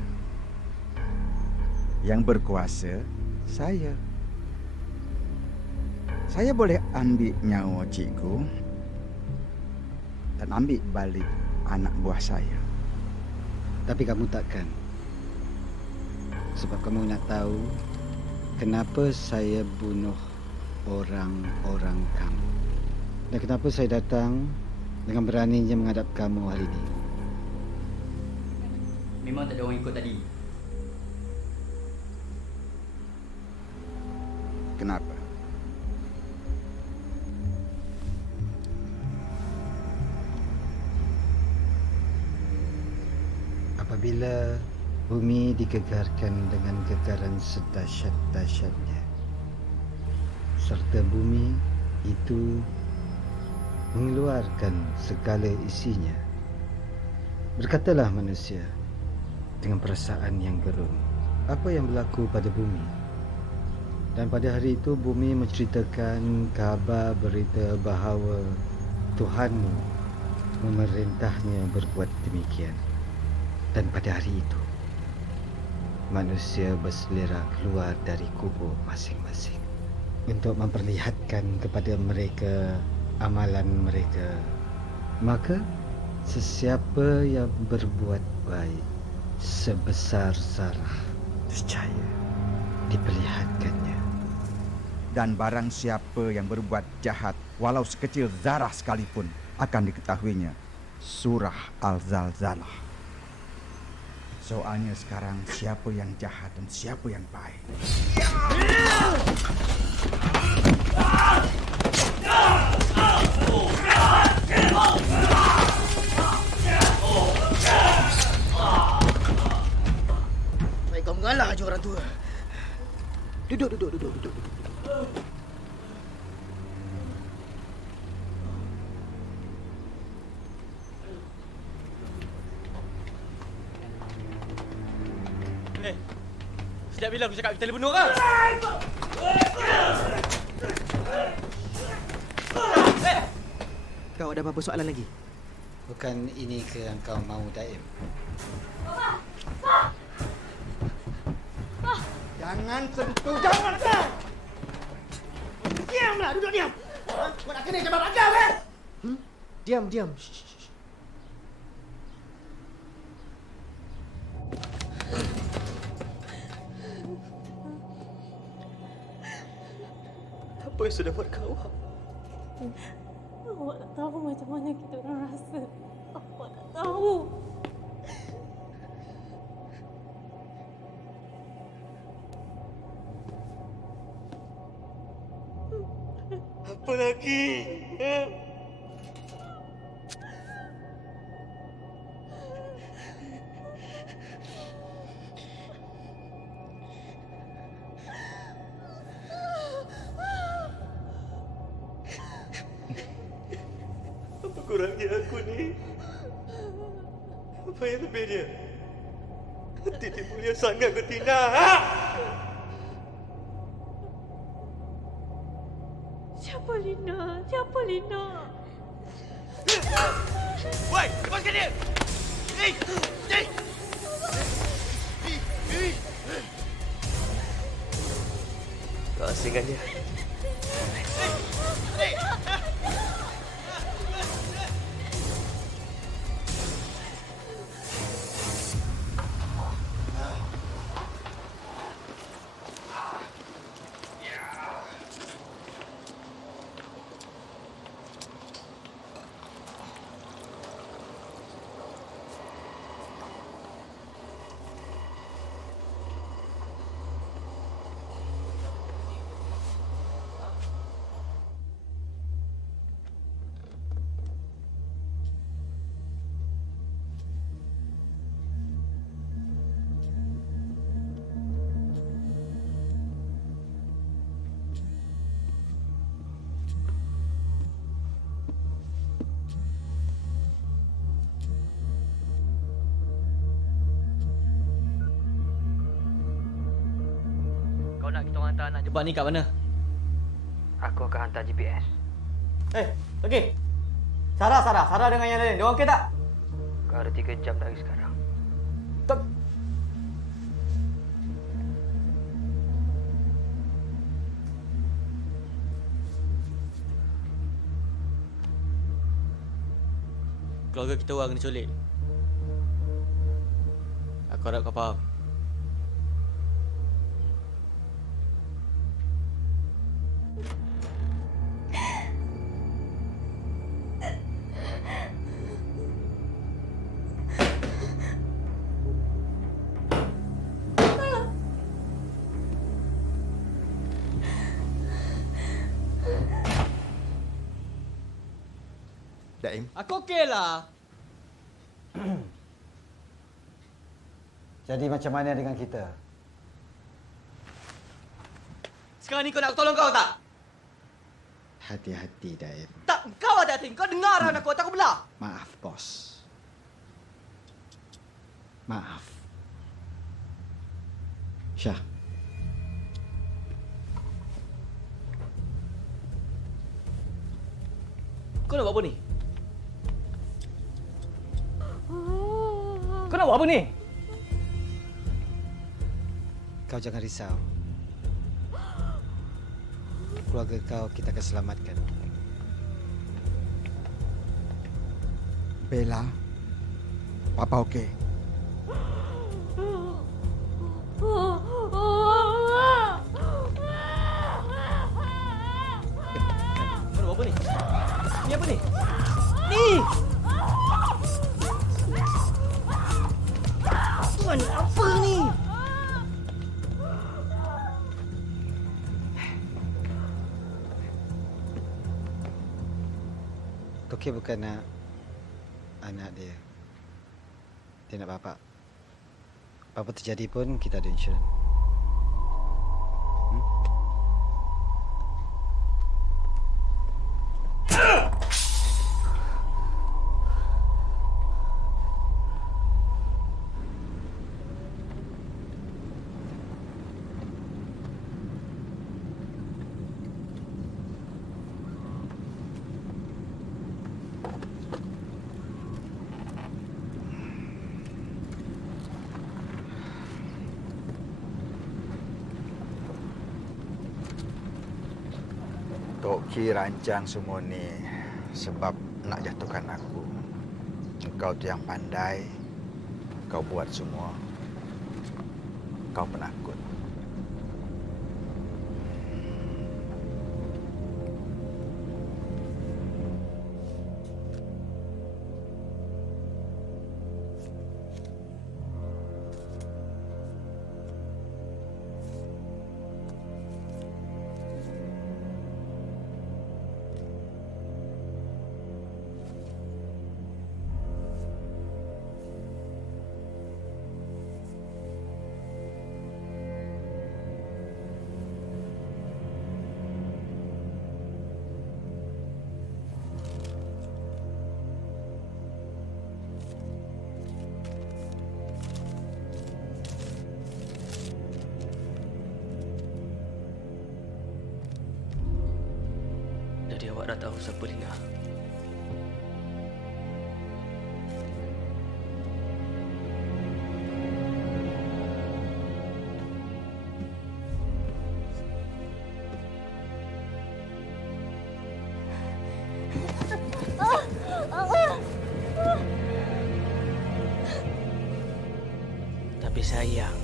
Yang berkuasa, saya. Saya boleh ambil nyawa cikgu dan ambil balik anak buah saya. Tapi kamu takkan. Sebab kamu nak tahu kenapa saya bunuh orang-orang kamu. Dan kenapa saya datang dengan beraninya menghadap kamu hari ini. Memang tak ada orang ikut tadi. Kenapa? Apabila bumi digegarkan dengan gegaran sedahsyat-dahsyatnya, serta bumi itu mengeluarkan segala isinya, berkatalah manusia dengan perasaan yang gerun, apa yang berlaku pada bumi. Dan pada hari itu bumi menceritakan kabar berita bahawa Tuhanmu memerintahnya berbuat demikian. Dan pada hari itu, manusia berselera keluar dari kubur masing-masing untuk memperlihatkan kepada mereka amalan mereka. Maka, sesiapa yang berbuat baik sebesar zarah nescaya diperlihatkannya. Dan barang siapa yang berbuat jahat walau sekecil zarah sekalipun akan diketahuinya surah Al-Zalzalah. Soalnya sekarang siapa yang jahat dan siapa yang baik. Baik kau mengalah je orang tua. Duduk. Sejak bila aku cakap kita boleh bunuh orang? Kau ada apa-apa soalan lagi? Bukan ini ke yang kau mahu, Daim? Jangan sentuh, jangan! Diamlah, duduk diam! Kau nak kena jabat agam, eh? Diam, diam. Shh, shh, shh. Apa yang sudah buat kau? Awak tak tahu macam mana kita orang rasa. Awak tak tahu. Apa lagi? Apa kurangnya aku ni? Apa yang lebihnya? Titik mulia sangat ke Tina? Ha? Siapa Lina? Siapa Lina? Woi, lepaskan dia! Hei! Hei! Kau asingkan dia. Kau nak kita orang hantar anak jebat ni kat mana? Aku akan hantar GPS. Okey. Sarah dengan yang lain. Dia orang okey tak? Kau ada 3 jam dari sekarang. Keluarga kita orang kena culik. Aku harap kau faham. Daim. Aku okey lah. Jadi macam mana dengan kita? Sekarang ni kau nak aku tolong kau tak? Hati-hati, Daim. Tak, kau ada hati. Kau dengar arahan aku, tak aku belah. Maaf, bos. Maaf. Syah. Kau nak buat apa ni? Kau nak buat apa ni? Kau jangan risau. Keluarga kau kita akan selamatkan. Bella, Papa okey. Kau nak buat apa ni? Ni apa ni? Ni! Tuan, apa ni? Toki bukan nak anak dia. Dia nak bapa. Apa terjadi pun kita ada insurans. Tok Ki rancang semua ni sebab nak jatuhkan aku. Engkau tu yang pandai, kau buat semua. Kau penakut. Jadi awak dah tahu siapa Lina? Tapi sayang,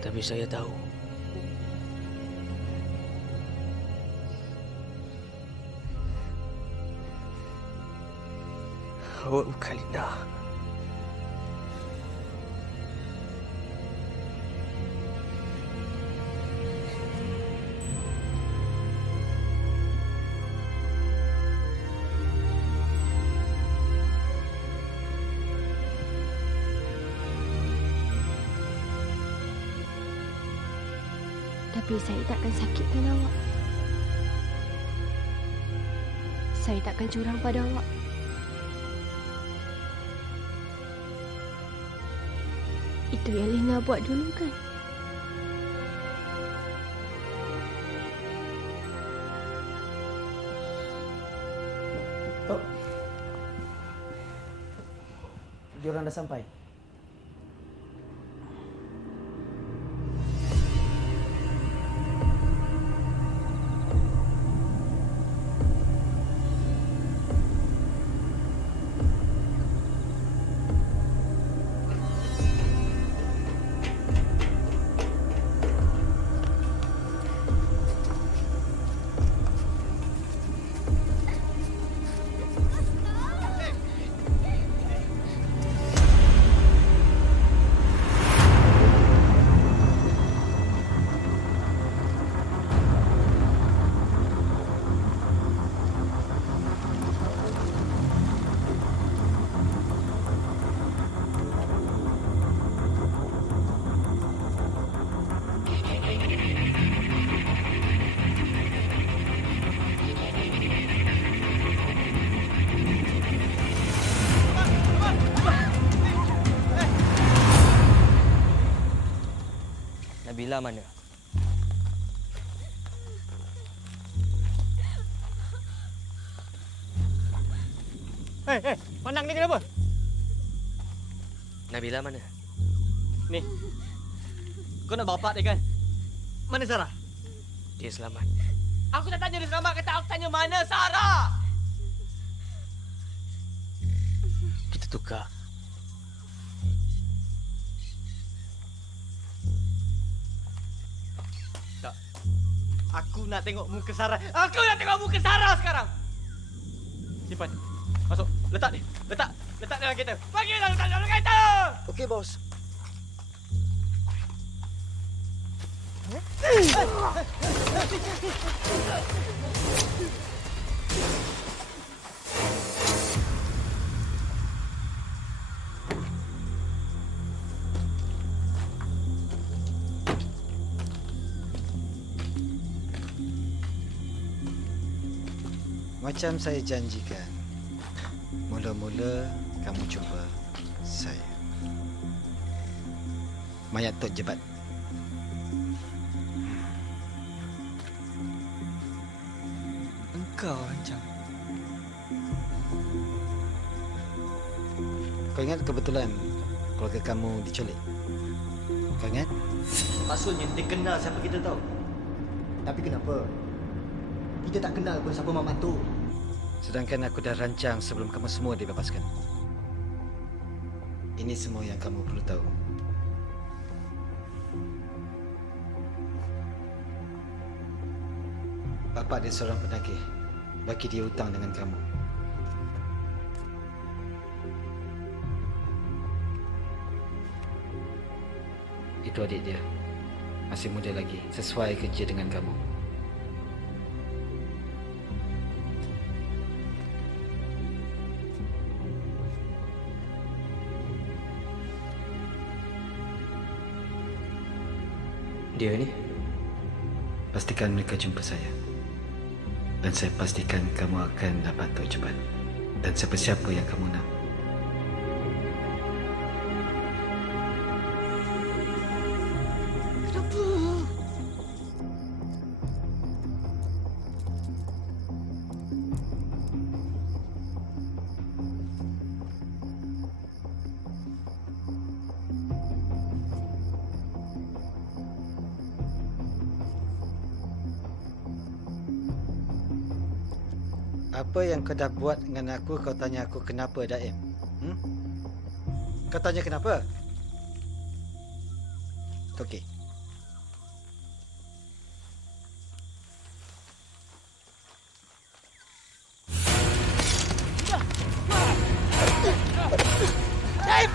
tapi saya tahu awak bukan Lina. Tapi saya takkan sakitkan awak. Saya takkan curang pada awak. Itu yang Lina buat dulu kan? Tok. Diorang dah sampai. Nabila mana? Pandang ni kenapa? Nabila mana? Ni. Kau nak bawa part dia kan? Mana Sarah? Dia selamat. Aku tak tanya dia selamat, kata aku tanya mana Sarah? Kita tukar. Tak. Aku nak tengok muka Sarah. Aku nak tengok muka Sarah sekarang. Simpan. Masuk. Letak ni. Letak dalam kereta. Bagilah letak dalam kereta. Okey, bos. Macam saya janjikan, Mula-mula kamu jumpa saya. Mayat Tok Jebat. Engkau rancang. Kau ingat kebetulan keluarga kamu diculik? Kau ingat? Maksudnya dia kenal siapa kita tahu. Tapi kenapa? Kita tak kenal pun siapa Mamat tu. Sedangkan aku dah rancang sebelum kamu semua dibebaskan. Ini semua yang kamu perlu tahu. Bapa dia seorang penagih. Bagi dia hutang dengan kamu. Itu adik dia. Masih muda lagi. Sesuai kerja dengan kamu. Dia ni? Pastikan mereka jumpa saya. Dan saya pastikan kamu akan dapat Tok Jebat. Dan siapa-siapa yang kamu nak. Kenapa? Apa yang kau dah buat dengan aku, kau tanya aku kenapa, Daim? Kau tanya kenapa? Okey. Daim!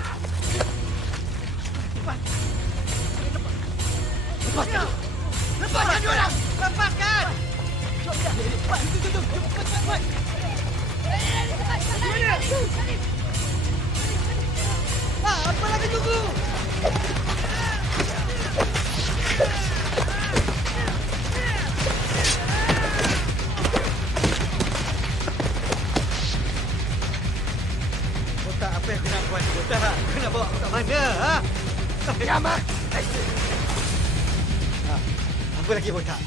Lepaskan! Lepaskan dia orang! Lepaskan! Cepat! Apa lagi tunggu? Botak, apa yang kena buat? Botak, kena bawa aku kat mana? Ha? Yamak! Apa lagi botak?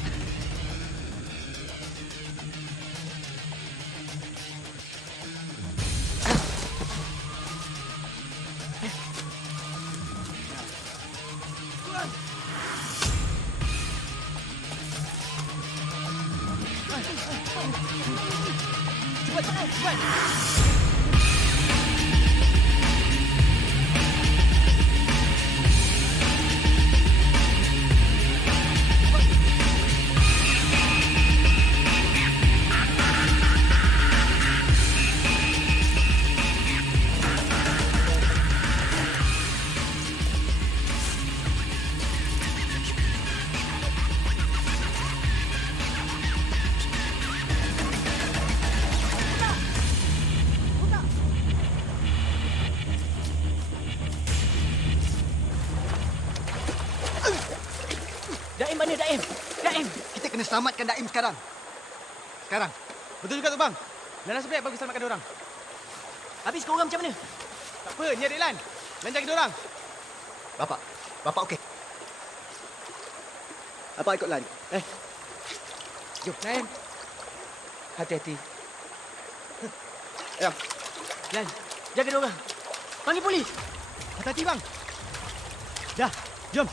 Daim mana Daim? Daim! Kita kena selamatkan Daim sekarang. Sekarang. Betul juga tu bang. Lan sebaik bagi selamatkan diorang. Habis kau orang macam mana? Tak apa, ni adik Lan. Lan jaga diorang. Bapak okey. Bapak ikut Lan. Jom, Daim. Hati-hati. Ya. Lan, jaga diorang. Panggil polis. Hati-hati bang. Dah, jom.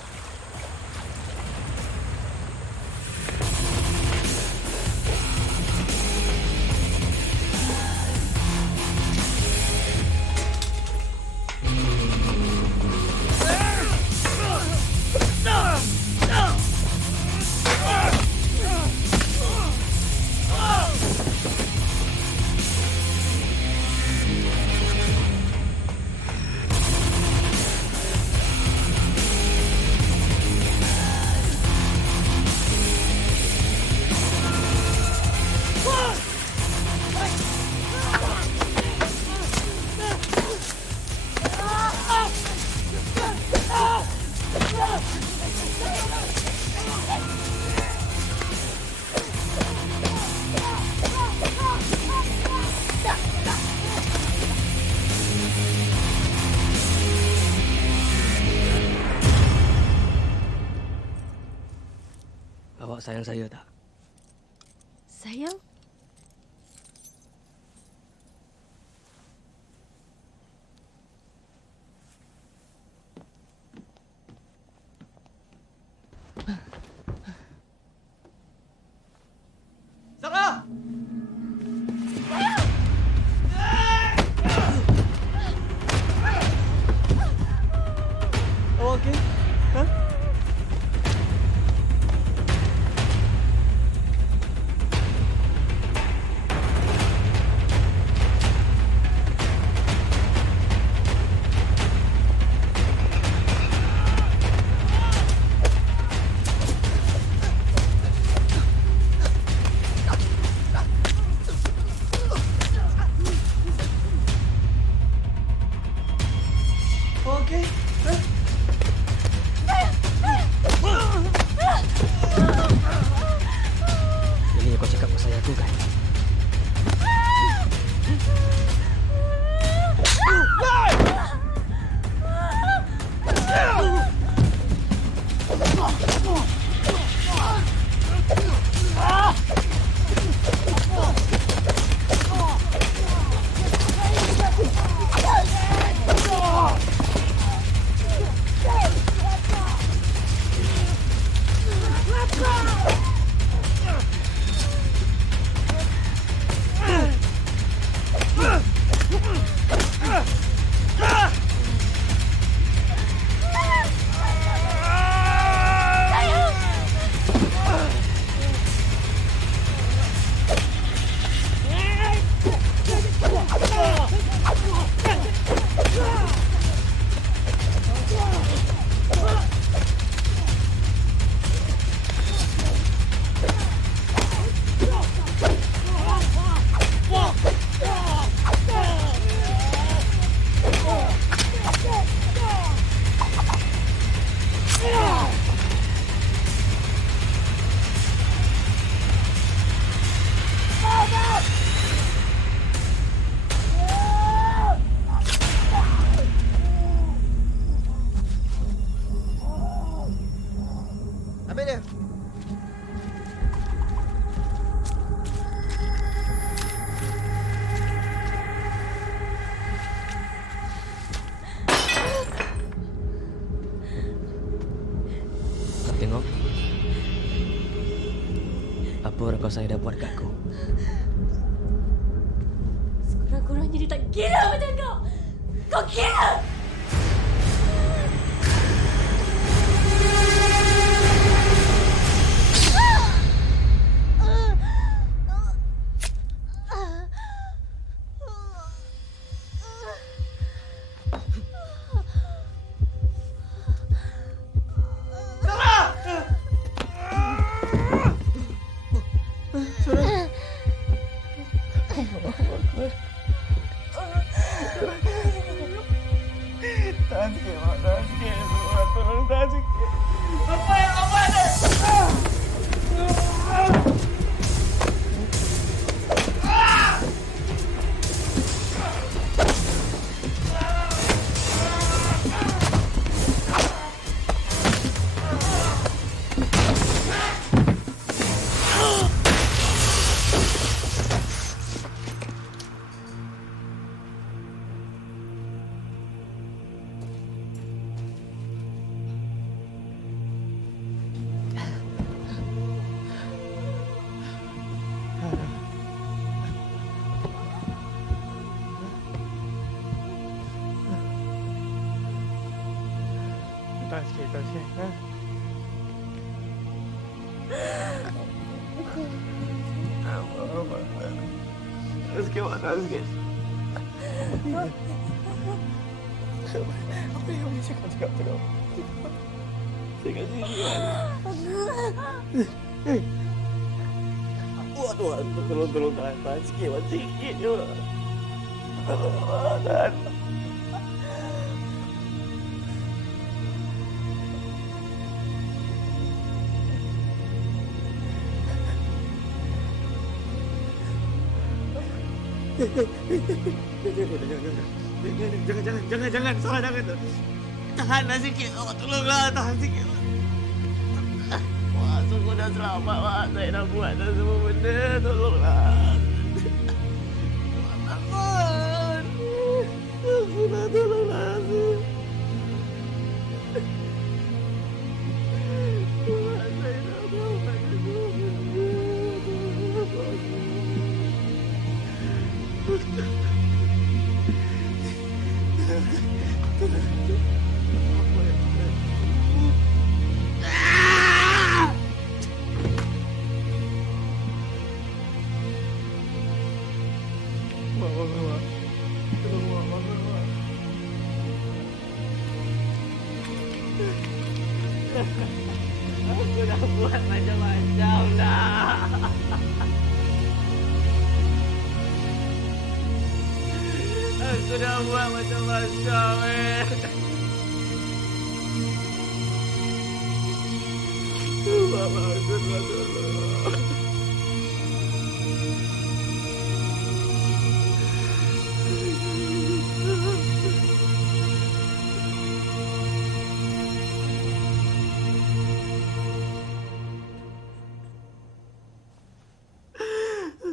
sayang saya tak? Sayang? Sarah! Oh, okey. Hah? Okey. Hah? Ini yang kau cakap pasal aku kan? Ambil dia. Kau tengok. Apa orang kau saya dah buat kat aku? Sekurang-kurangnya dia tak kira macam kau. Kau kira! Tahan sikit, Mak. Tahan sikit. Tolong tahan sikit. Apa ada? Tahan sikit, tahan sikit. Ha? Tahan sikit, Mak. Tahan sikit. Apa yang boleh cakap? Saya kat sini, Mak. Tuhan, tolong tahan sikit, Mak. Sikit je, Mak. Tahan. Jangan, Sarah, jangan. Tahanlah sikit. Oh, tolonglah, tahan sikit. suku dah selamat, Mak. Saya dah buat dah semua benda. Tolonglah. Takut. Aku dah tolonglah aku. Mak, saya dah buat dah semua benda. Aku dah buat macam-macam dah. Aku dah buat macam-macam Mama, aku dah tolong.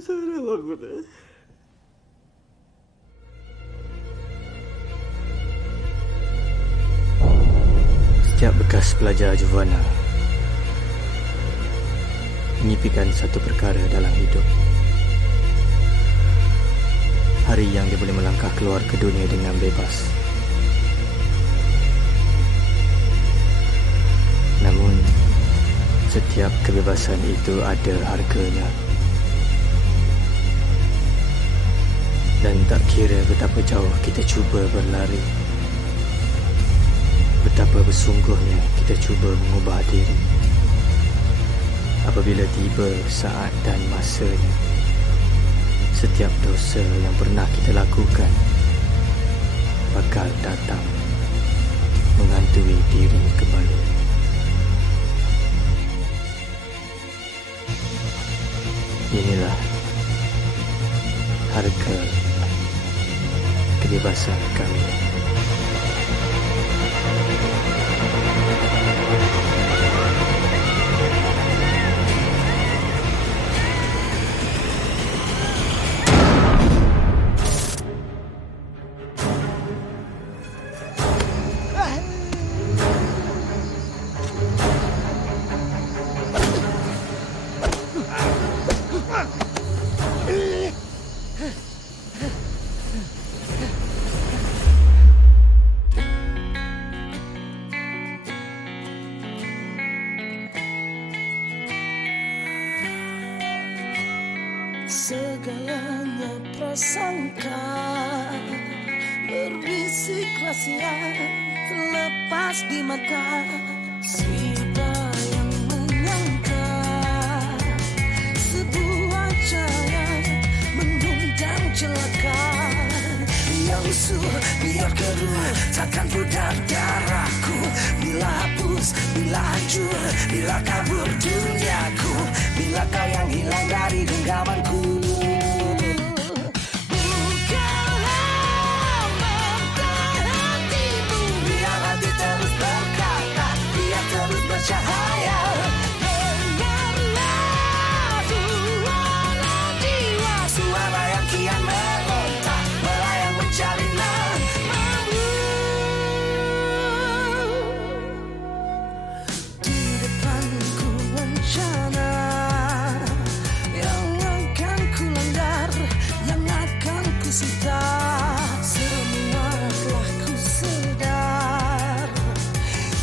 Saya dah bangun dah. Setiap bekas pelajar Juvana mengimpikan satu perkara dalam hidup. Hari yang dia boleh melangkah keluar ke dunia dengan bebas. Namun, setiap kebebasan itu ada harganya. Dan tak kira betapa jauh kita cuba berlari, betapa bersungguhnya kita cuba mengubah diri, apabila tiba saat dan masanya, setiap dosa yang pernah kita lakukan bakal datang menghantui diri kembali. Inilah harga kebebasan kami. Segalanya prasangka berbisik rahasia terlepas di mata. Siapa yang menyangka sebuah cahaya mengundang celaka. Yang usul biar keruh takkan pudar darahku. Bila hapus, bila hancur, bila kabur duniaku, bila kau yang hilang dari genggamanku. Bukalah mata hatimu, biar hati terus berkata, biar terus bercahaya. Dengarlah suara jiwa, suara yang kian meronta, melayang mencari namamu. Di depanku bencana yang akan ku langgar, yang akan ku sita. Semua telah ku sedar,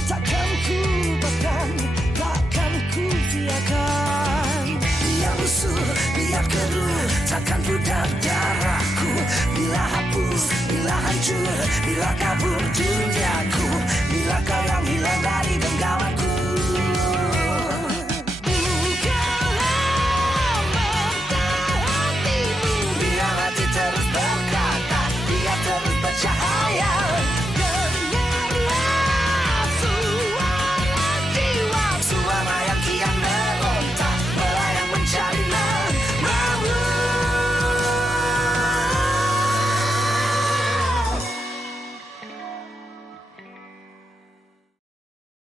takkan ku bahkan, takkan ku biarkan. Biar rusuh, biar keruh, takkan pudar darahku. Bila hapus, bila hancur, bila kabur duniaku,